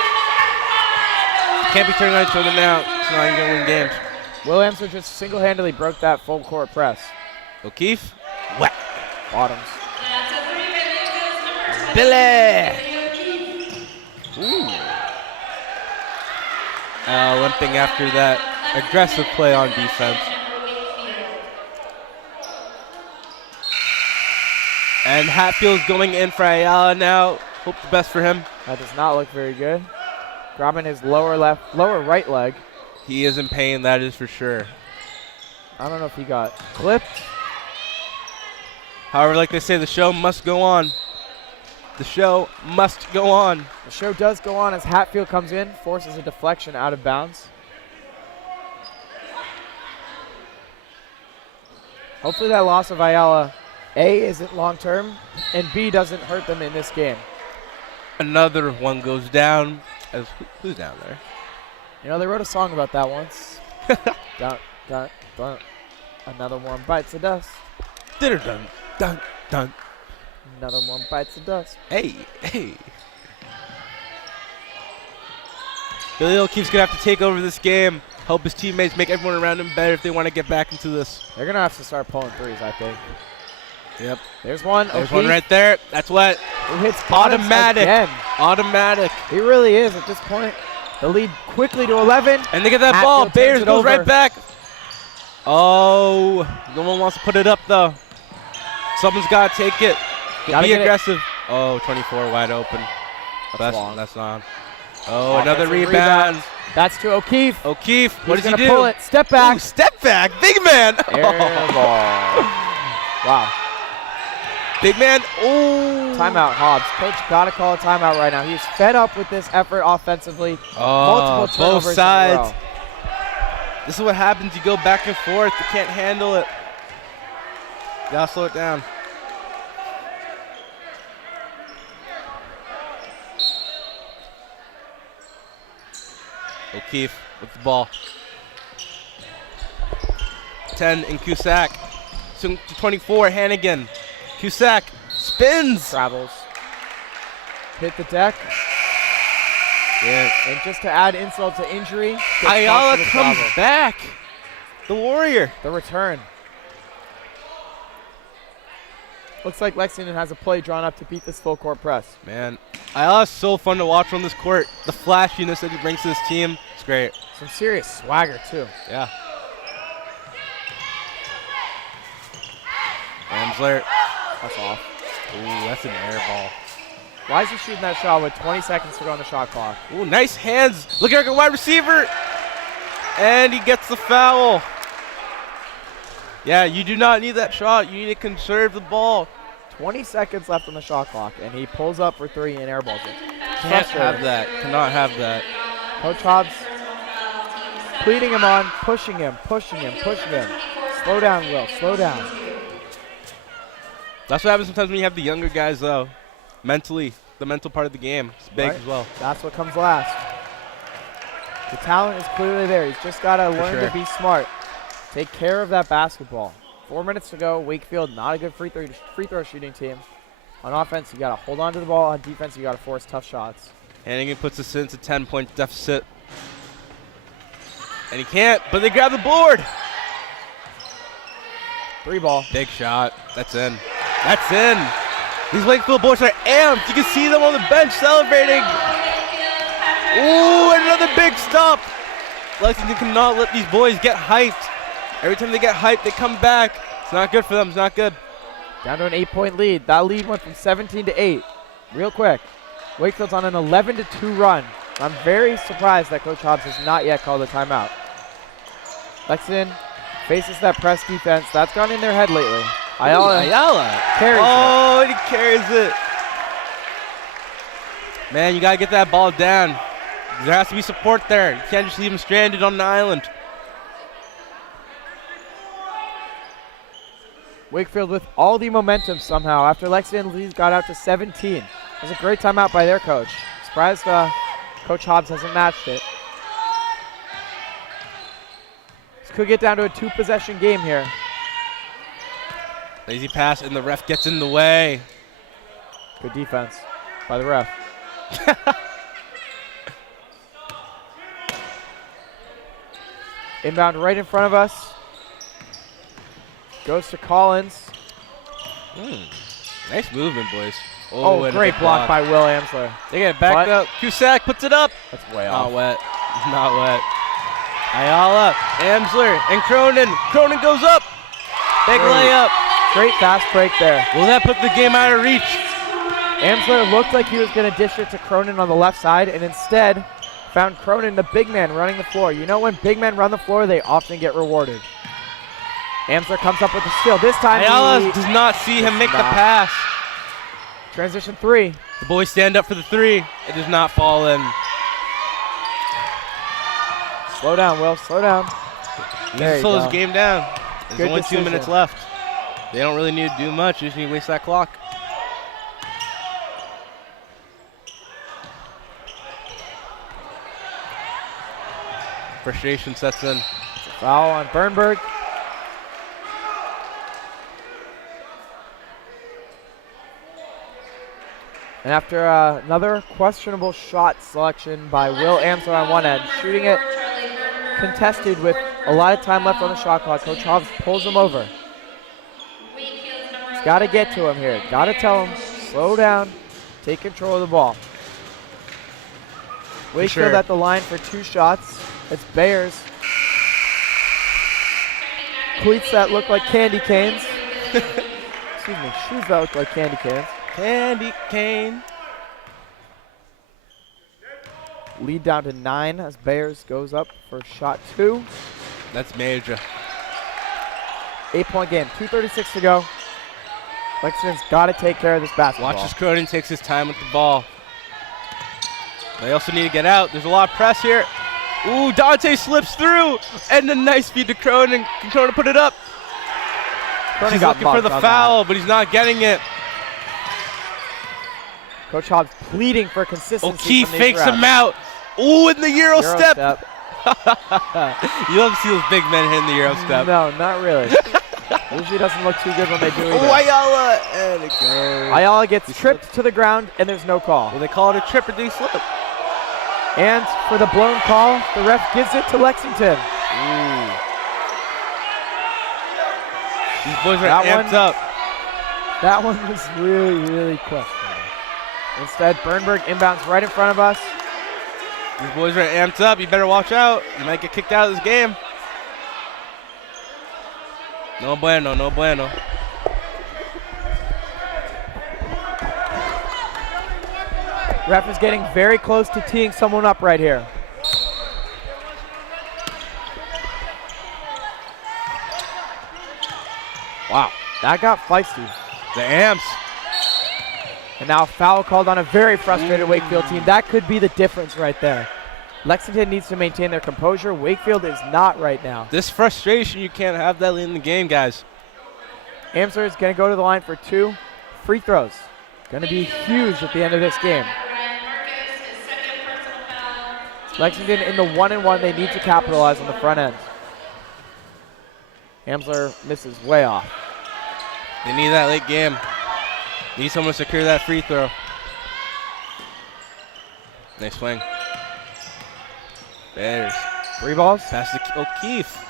Can't be turning on each other now. It's not even going to win games. Will Amsler just single-handedly broke that full court press. O'Keefe, whack. Bottoms. Billy. Ooh. Limping after that aggressive play on defense. And Hatfield's going in for Ayala now. Hope the best for him. That does not look very good. Grabbing his lower right leg. He is in pain, that is for sure. I don't know if he got clipped. However, like they say, the show must go on. The show must go on. The show does go on as Hatfield comes in, forces a deflection out of bounds. Hopefully that loss of Ayala, A, isn't long-term, and B, doesn't hurt them in this game. Another one goes down. Who's down there? You know, they wrote a song about that once. Dun, dun, dun. Another one bites the dust. Dun, dun, dun. Another one bites the dust. Hey. Billy O'Keefe's going to have to take over this game, help his teammates, make everyone around him better if they want to get back into this. They're going to have to start pulling threes, I think. Yep. There's one. There's one right there. That's what. Who hits automatic. Again. Automatic. He really is at this point. The lead quickly to 11. And they get that ball. Bears goes right back. Oh, no one wants to put it up, though. Someone's got to take it. Be aggressive. Oh, 24 wide open. That's not. Oh, another rebound. That's to O'Keefe. O'Keefe, what does he do? Pull it. Step back. Ooh, step back. Big man. Air ball. Wow. Big man. Oh. Timeout, Hobbs. Coach got to call a timeout right now. He's fed up with this effort offensively. Multiple turnovers both sides. This is what happens. You go back and forth. You can't handle it. You gotta slow it down. O'Keefe with the ball. 10 in Cusack. Soon to 24, Hannigan. Cusack spins. Travels. Hit the deck. Yeah. And just to add insult to injury, Ayala comes back. The Warrior. The return. Looks like Lexington has a play drawn up to beat this full court press. Man, Ayala's so fun to watch on this court. The flashiness that he brings to this team, it's great. Some serious swagger, too. Yeah. Amsler. That's off. Ooh, that's an air ball. Why is he shooting that shot with 20 seconds to go on the shot clock? Ooh, nice hands. Looking like a wide receiver. And he gets the foul. Yeah, you do not need that shot. You need to conserve the ball. 20 seconds left on the shot clock, and he pulls up for 3 and airballs it. Can't have that. Cannot have that. Coach Hobbs pleading him on, pushing him. Slow down, Will. Slow down. That's what happens sometimes when you have the younger guys, though. Mentally, the mental part of the game is big as well. That's what comes last. The talent is clearly there. He's just got to learn to be smart. Take care of that basketball. 4 minutes to go. Wakefield, not a good free throw shooting team. On offense, you got to hold on to the ball. On defense, you got to force tough shots. Hannigan puts us into 10-point deficit. And he can't, but they grab the board. 3 ball. Big shot. That's in. That's in. These Wakefield boys are amped. You can see them on the bench celebrating. Ooh, another big stop. Lexington cannot let these boys get hyped. Every time they get hyped, they come back. It's not good for them. It's not good. Down to an 8-point lead. That lead went from 17 to 8. Real quick. Wakefield's on an 11-2 run. I'm very surprised that Coach Hobbs has not yet called a timeout. Lexington faces that press defense. That's gone in their head lately. Ayala carries it. He carries it. Man, you got to get that ball down. There has to be support there. You can't just leave him stranded on the island. Wakefield with all the momentum somehow after Lexington lead got out to 17. It was a great timeout by their coach. Surprised Coach Hobbs hasn't matched it. This could get down to a 2-possession game here. Lazy pass, and the ref gets in the way. Good defense by the ref. Inbound right in front of us. Goes to Collins. Nice movement, boys. Oh, and a great good block by Will Amsler. They get it backed But- up. Cusack puts it up. That's way Not off. wet. It's not wet. Ayala, Amsler, and Cronin. Cronin goes up. Big Great. layup. Great fast break there. Will that put the game out of reach? Amsler looked like he was going to dish it to Cronin on the left side, and instead found Cronin, the big man, running the floor. You know, when big men run the floor, they often get rewarded. Amsler comes up with the steal. This time Ayala he does not see him make the not. pass. transition 3. The boys stand up for the 3. It does not fall in. Slow down, Will. Slow down. He There needs to you slow go. this game down. There's Good only 2 decision. minutes left. They don't really need to do much. They just need to waste that clock. Frustration sets in. Foul on Bernberg. And after another questionable shot selection by Will Amsler on one end, shooting it contested with a lot of time left on the shot clock, Coach Hobbs pulls him over. He's got to get to him here. Got to tell him, slow down, take control of the ball. Wakefield sure. at the line for 2 shots. It's Bayers. Cleats that look like candy canes. Excuse me, shoes that look like candy canes. Candy cane. Lead down to 9 as Bayers goes up for shot 2. That's major. 8-point game, 2:36 to go. Lexington's got to take care of this basketball. Watch as Cronin takes his time with the ball. They also need to get out. There's a lot of press here. Ooh, Dante slips through. And a nice feed to Cronin. Can Cronin put it up? Cronin He's got looking for bumped the on foul, but he's not getting it. that. Coach Hobbs pleading for consistency. O'Keefe from these fakes refs. him out. Ooh, in the Euro step. You love to see those big men hitting the Euro step. No, not really. Usually doesn't look too good when they do Oh, either. Ayala. And it goes. Ayala gets tripped to the ground, and there's no call. Well, they call it a trip or they slip. And for the blown call, the ref gives it to Lexington. Ooh. These boys are That amped one- up. That one was really, really questionable. Instead, Bernberg inbounds right in front of us. These boys are amped up. You better watch out. You might get kicked out of this game. No bueno, no bueno. Ref is getting very close to teeing someone up right here. Wow, that got feisty. The amps. And now a foul called on a very frustrated Wakefield team. That could be the difference right there. Lexington needs to maintain their composure. Wakefield is not right now. This frustration, you can't have that late in the game, guys. Amsler is going to go to the line for 2 free throws. Going to be huge at the end of this game. Lexington in the 1-and-1. They need to capitalize on the front end. Amsler misses way off. They need that late game. Need someone to secure that free throw. Nice swing. Bears. 3 balls. Pass to O'Keefe.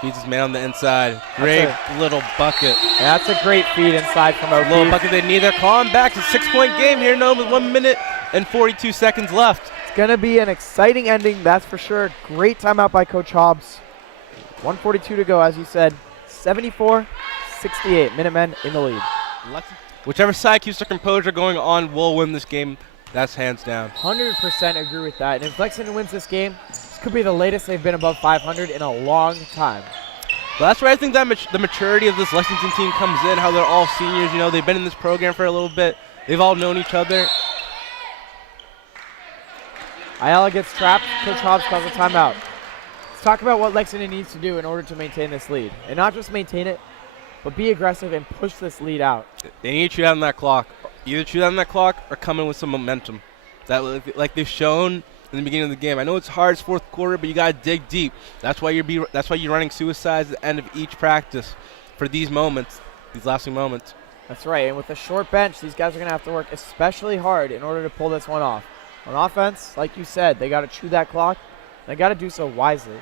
Feeds his man on the inside. Great little bucket. And that's a great feed inside from Little O'Keefe. bucket they need. They're calling back. It's a 6-point game here now with 1 minute and 42 seconds left. It's going to be an exciting ending, that's for sure. Great timeout by Coach Hobbs. 1:42 to go, as you said. 74-68. Minutemen in the lead. Whichever side keeps their composure going on will win this game. That's hands down. 100% agree with that. And if Lexington wins this game, this could be the latest they've been above 500 in a long time. But that's where I think that the maturity of this Lexington team comes in, how they're all seniors. You know, they've been in this program for a little bit. They've all known each other. Ayala gets trapped. Coach Hobbs calls a timeout. Let's talk about what Lexington needs to do in order to maintain this lead. And not just maintain it, but be aggressive and push this lead out. They need to chew down that clock. Either chew down that clock or come in with some momentum. That like they've shown in the beginning of the game. I know it's hard, it's fourth quarter, but you gotta dig deep. That's why you're running suicides at the end of each practice for these moments, these lasting moments. That's right, and with a short bench, these guys are going to have to work especially hard in order to pull this one off. On offense, like you said, they got to chew that clock. They got to do so wisely.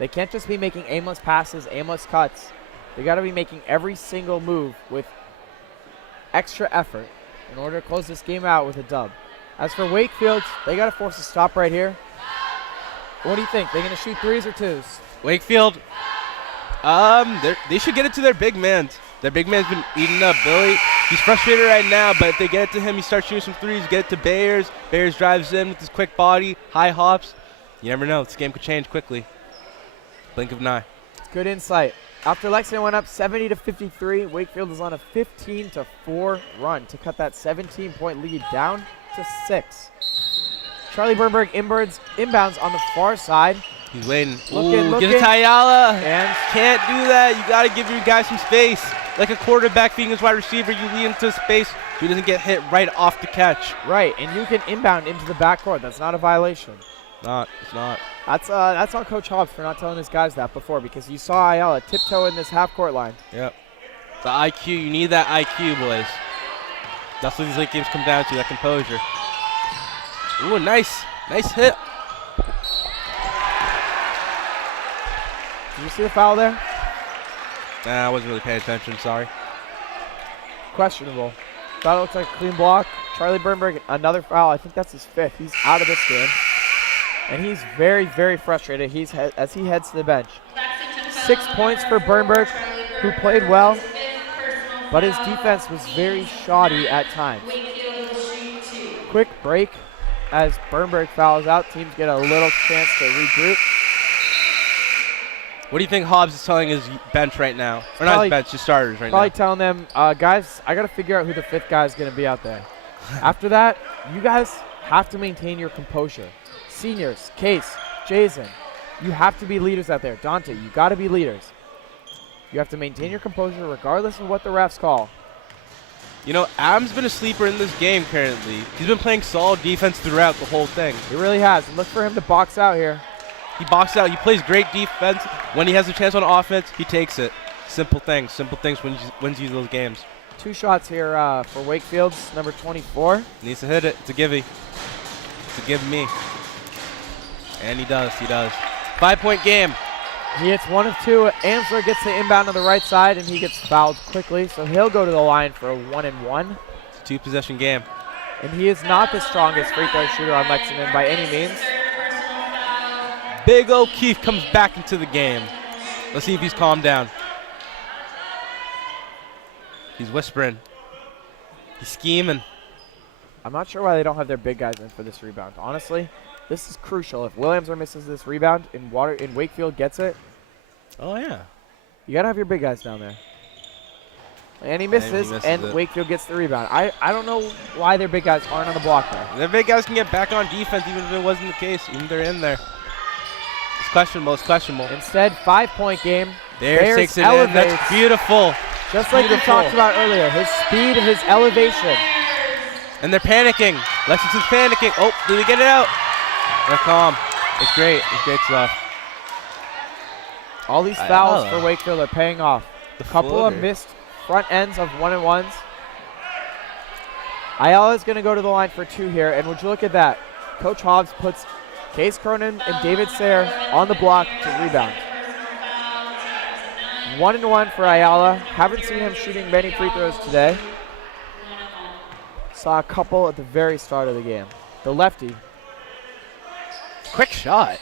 They can't just be making aimless passes, aimless cuts. They got to be making every single move with extra effort in order to close this game out with a dub. As for Wakefield, they got to force a stop right here. What do you think? They're going to shoot threes or twos? Wakefield, they should get it to their big man. Their big man's been eating up Billy. He's frustrated right now, but if they get it to him, he starts shooting some threes, get it to Bayers. Bayers drives in with his quick body, high hops. You never know. This game could change quickly. Blink of an eye. Good insight. After Lexington went up 70-53, Wakefield is on a 15-4 run to cut that 17-point lead down to 6. Charlie Bernberg inbounds on the far side. He's waiting. Looking. Give it to Ayala. And Can't do that. You got to give your guy some space. Like a quarterback being his wide receiver, you lead into space so he doesn't get hit right off the catch. right, and you can inbound into the backcourt. That's not a violation. It's not. That's on Coach Hobbs for not telling his guys that before, because you saw Ayala tiptoe in this half-court line. Yep. The IQ, you need that IQ, boys. That's what these late games come down to, that composure. Ooh, nice hit. Did you see the foul there? Nah, I wasn't really paying attention, sorry. Questionable. Thought it looked like a clean block. Charlie Bernberg, another foul. I think that's his 5th. He's out of this game. And he's very, very frustrated as he heads to the bench. 6 points for Bernberg, who played well, but his defense was very shoddy at times. Quick break as Bernberg fouls out. Teams get a little chance to regroup. What do you think Hobbs is telling his bench right now? Or not his bench, his starters right Probably now? telling them, guys, I got to figure out who the 5th guy is going to be out there. After that, you guys have to maintain your composure. Seniors, Case, Jason, you have to be leaders out there. Dante, you got to be leaders. You have to maintain your composure regardless of what the refs call. You know, Adam's been a sleeper in this game currently. He's been playing solid defense throughout the whole thing. He really has. And look for him to box out here. He boxes out. He plays great defense. When he has a chance on offense, he takes it. Simple things wins you those games. 2 shots here for Wakefield's number 24. Needs to hit it. It's a givey. It's a give me. And he does. 5-point game. He hits 1 of 2. Ansler gets the inbound on the right side, and he gets fouled quickly, so he'll go to the line for a 1-and-1. It's a 2-possession game. And he is not the strongest free throw shooter on Lexington by any means. Big O'Keefe comes back into the game. Let's see if he's calmed down. He's whispering. He's scheming. I'm not sure why they don't have their big guys in for this rebound. Honestly, this is crucial. If Williams misses this rebound and Wakefield gets it, Oh, yeah. you got to have your big guys down there. And he misses, and it. Wakefield gets the rebound. I don't know why their big guys aren't on the block there. Their big guys can get back on defense even if it wasn't the case. Even if they're in there. It's questionable. Instead, 5-point game. There, Bears takes it in. elevates. That's beautiful. Just like we talked about earlier, his speed, his elevation. And they're panicking. Lexington's panicking. Oh, did they get it out? They're calm. It's great. It's great stuff. All these fouls for Wakefield are paying off. The A couple floater. of missed front ends of 1-and-1s. Ayala's going to go to the line for 2 here, and would you look at that? Coach Hobbs puts Case Cronin and David Sayre on the block to rebound. 1-and-1 for Ayala. Haven't seen him shooting many free throws today. Saw a couple at the very start of the game. The lefty Quick shot.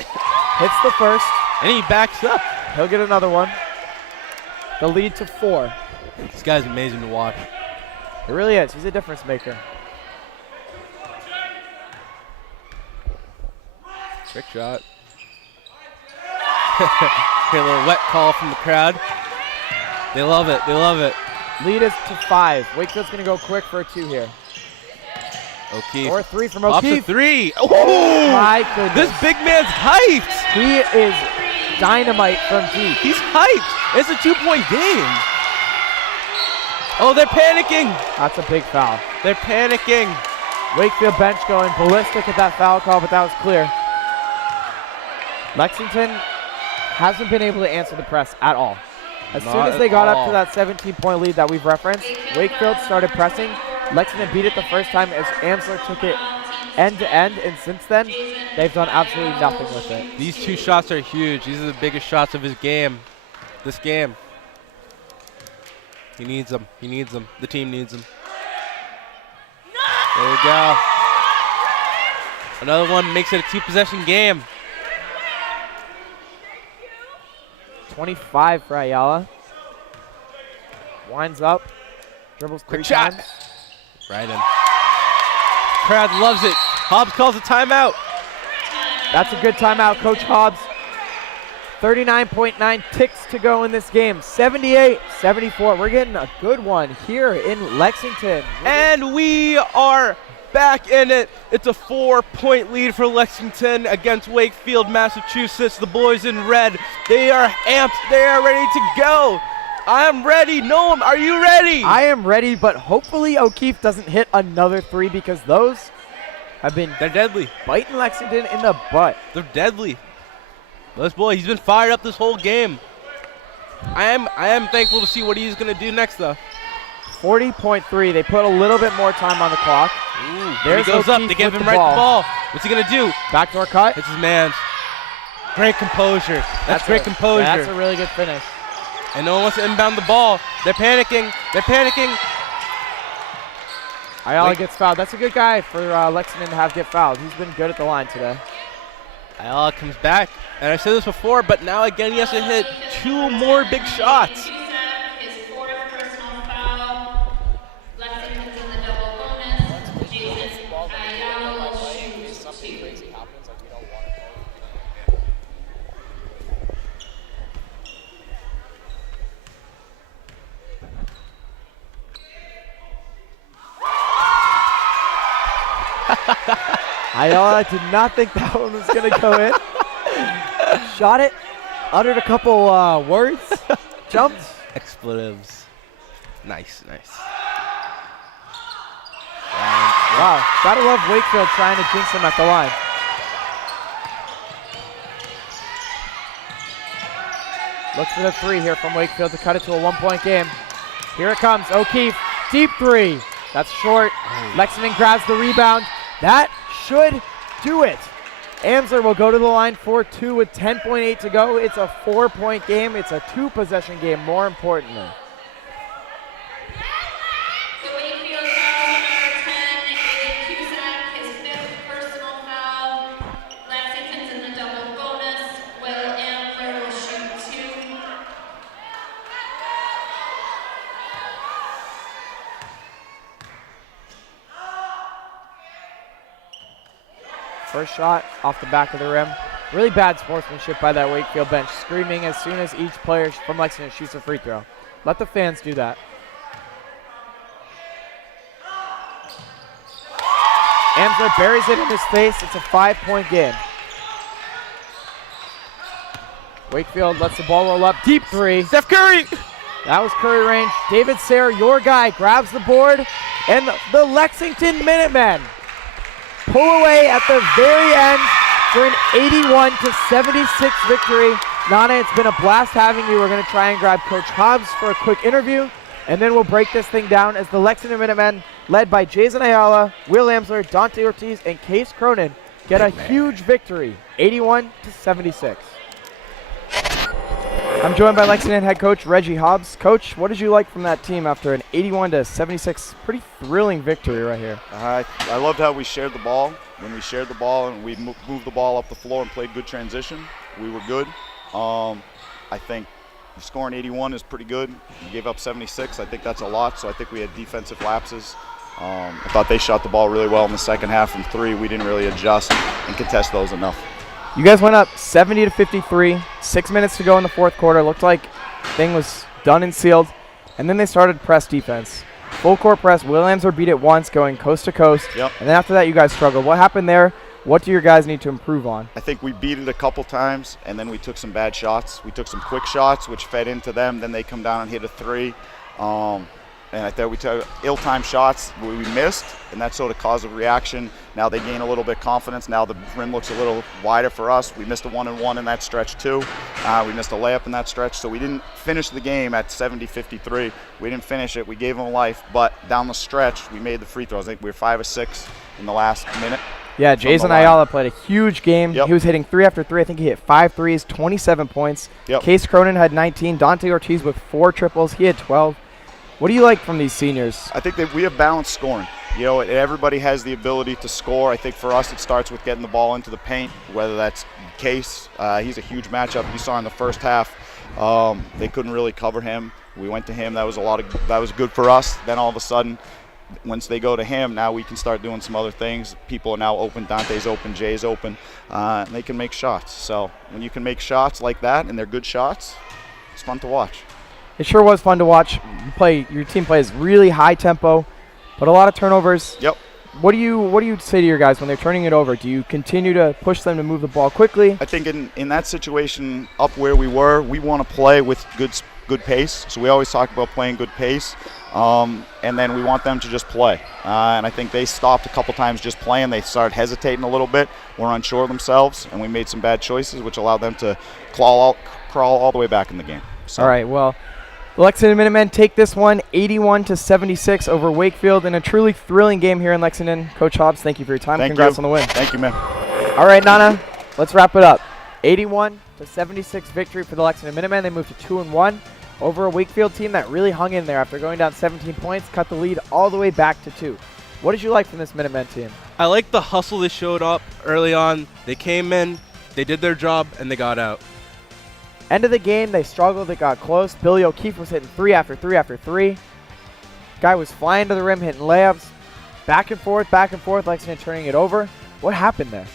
hits the first. And he backs up. He'll get another one. The lead to 4. This guy's amazing to watch. It really is. He's a difference maker. Trick shot. Get a little wet call from the crowd. They love it. Lead is to 5. Wakefield's going to go quick for a 2 here. O'Keefe. Or a 3 from Pops a O'Keefe. 3. Oh my goodness. This big man's hyped. He is dynamite from deep. He's hyped. It's a 2-point game. Oh, they're panicking. That's a big foul. They're panicking. Wakefield bench going ballistic at that foul call, but that was clear. Lexington hasn't been able to answer the press at all. As soon as they got up to that 17-point lead that we've referenced, Wakefield started pressing. Lexington beat it the first time as Amsler took it end to end, and since then, they've done absolutely nothing with it. These 2 shots are huge. These are the biggest shots of his game. This game. He needs them. He needs them. The team needs them. There we go. Another one makes it a 2-possession game. 25 for Ayala. Winds up. Dribbles 3 Quick shot. times. Right in. Crowd loves it. Hobbs calls a timeout. That's a good timeout, Coach Hobbs. 39.9 ticks to go in this game. 78-74. We're getting a good one here in Lexington. And we are back in it. It's a 4-point lead for Lexington against Wakefield, Massachusetts. The boys in red, they are amped. They are ready to go. I'm ready. Noam, are you ready? I am ready, but hopefully O'Keefe doesn't hit another 3 because those have been They're deadly. biting Lexington in the butt. They're deadly. This boy, he's been fired up this whole game. I am thankful to see what he's going to do next, though. 40.3. They put a little bit more time on the clock. Ooh, There's he goes up. O'Keefe They give with him the right ball. the ball. What's he going to do? Backdoor cut. It's his man's. Great composure. That's great composure. That's a really good finish. And no one wants to inbound the ball. They're panicking. They're panicking. Ayala gets fouled. That's a good guy for Lexington to have get fouled. He's been good at the line today. Ayala comes back. And I said this before, but now again he has to hit 2 more big shots. His 4th personal foul. Lexington's in the double bonus. Jason Ayala will shoot 2. Ayala did not think that one was going to go in. Shot it, uttered a couple words, jumped. Expletives. Nice, nice. Wow, gotta love Wakefield trying to jinx him at the line. Looks for the 3 here from Wakefield to cut it to a 1-point game. Here it comes, O'Keefe, deep 3. That's short. Lexington grabs the rebound. That should do it. Amsler will go to the line for 2 with 10.8 to go. It's a 4-point game. It's a 2-possession game, more importantly. So Wakefield foul number 10, Aiden Cusack, his 5th personal foul. Lexington's in the double bonus. Will Amsler will shoot 2. First shot off the back of the rim. Really bad sportsmanship by that Wakefield bench, screaming as soon as each player from Lexington shoots a free throw. Let the fans do that. Amsler buries it in his face. It's a 5-point game. Wakefield lets the ball roll up. Deep 3. Steph Curry! That was Curry range. David Sayre, your guy, grabs the board. And the Lexington Minutemen pull away at the very end for an 81-76 victory. Nana, it's been a blast having you. We're going to try and grab Coach Hobbs for a quick interview, and then we'll break this thing down as the Lexington Minutemen, led by Jason Ayala, Will Amsler, Dante Ortiz, and Case Cronin, get a huge victory, 81-76. I'm joined by Lexington head coach Reggie Hobbs. Coach, what did you like from that team after an 81-76 pretty thrilling victory right here? I loved how we shared the ball. When we shared the ball and we moved the ball up the floor and played good transition, we were good. I think scoring 81 is pretty good. We gave up 76. I think that's a lot, so I think we had defensive lapses. I thought they shot the ball really well in the second half from 3. We didn't really adjust and contest those enough. You guys went up 70-53, 6 minutes to go in the fourth quarter. Looked like thing was done and sealed. And then they started press defense. Full court press. Will Amsler beat it once, going coast to coast. Yep. And then after that, you guys struggled. What happened there? What do your guys need to improve on? I think we beat it a couple times, and then we took some bad shots. We took some quick shots, which fed into them. Then they come down and hit a 3. And and I thought we took ill-timed shots we missed, and that sort of caused a reaction. Now they gain a little bit of confidence. Now the rim looks a little wider for us. We missed a 1-and-1 in that stretch too. We missed a layup in that stretch, so we didn't finish the game at 70-53. We didn't finish it. We gave them life, but down the stretch, we made the free throws. I think we were 5 of 6 in the last minute. Yeah, Jason Ayala played a huge game. Yep. He was hitting 3 after 3. I think he hit 5 threes, 27 points. Yep. Case Cronin had 19. Dante Ortiz with 4 triples. He had 12. What do you like from these seniors? I think that we have balanced scoring. You know, everybody has the ability to score. I think for us it starts with getting the ball into the paint, whether that's Case. He's a huge matchup. You saw in the first half, they couldn't really cover him. We went to him. That was good for us. Then all of a sudden, once they go to him, now we can start doing some other things. People are now open. Dante's open. Jay's open. And they can make shots. So when you can make shots like that and they're good shots, it's fun to watch. It sure was fun to watch. Your team plays really high tempo, but a lot of turnovers. Yep. What do you say to your guys when they're turning it over? Do you continue to push them to move the ball quickly? I think in that situation, up where we were, we want to play with good pace. So we always talk about playing good pace, and then we want them to just play. And I think they stopped a couple times just playing. They started hesitating a little bit, were unsure of themselves, and we made some bad choices, which allowed them to crawl all the way back in the game. So. All right, well, the Lexington Minutemen take this one 81-76 over Wakefield in a truly thrilling game here in Lexington. Coach Hobbs, thank you for your time. Congrats on the win. Thank you, man. All right, Nana, let's wrap it up. 81-76 victory for the Lexington Minutemen. They moved to 2-1 over a Wakefield team that really hung in there after going down 17 points, cut the lead all the way back to 2. What did you like from this Minutemen team? I like the hustle they showed up early on. They came in, they did their job, and they got out. End of the game, they struggled. It got close. Billy O'Keefe was hitting 3 after 3 after 3. Guy was flying to the rim, hitting layups. Back and forth, Lexington turning it over. What happened there?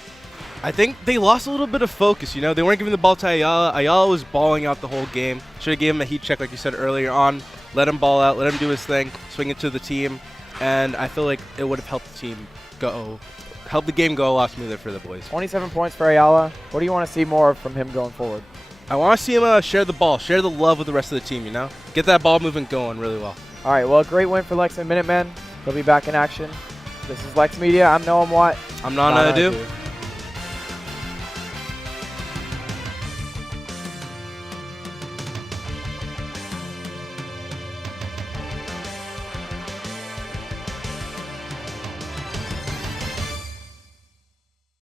I think they lost a little bit of focus, you know. They weren't giving the ball to Ayala. Ayala was balling out the whole game. Should have gave him a heat check like you said earlier on. Let him ball out, let him do his thing, swing it to the team. And I feel like it would have helped the team help the game go a lot smoother for the boys. 27 points for Ayala. What do you want to see more from him going forward? I want to see him share the ball, share the love with the rest of the team, you know? Get that ball movement going really well. All right, well, great win for Lexington Minutemen. They'll be back in action. This is LexMedia. I'm Noam Watt. I'm Nana Adu.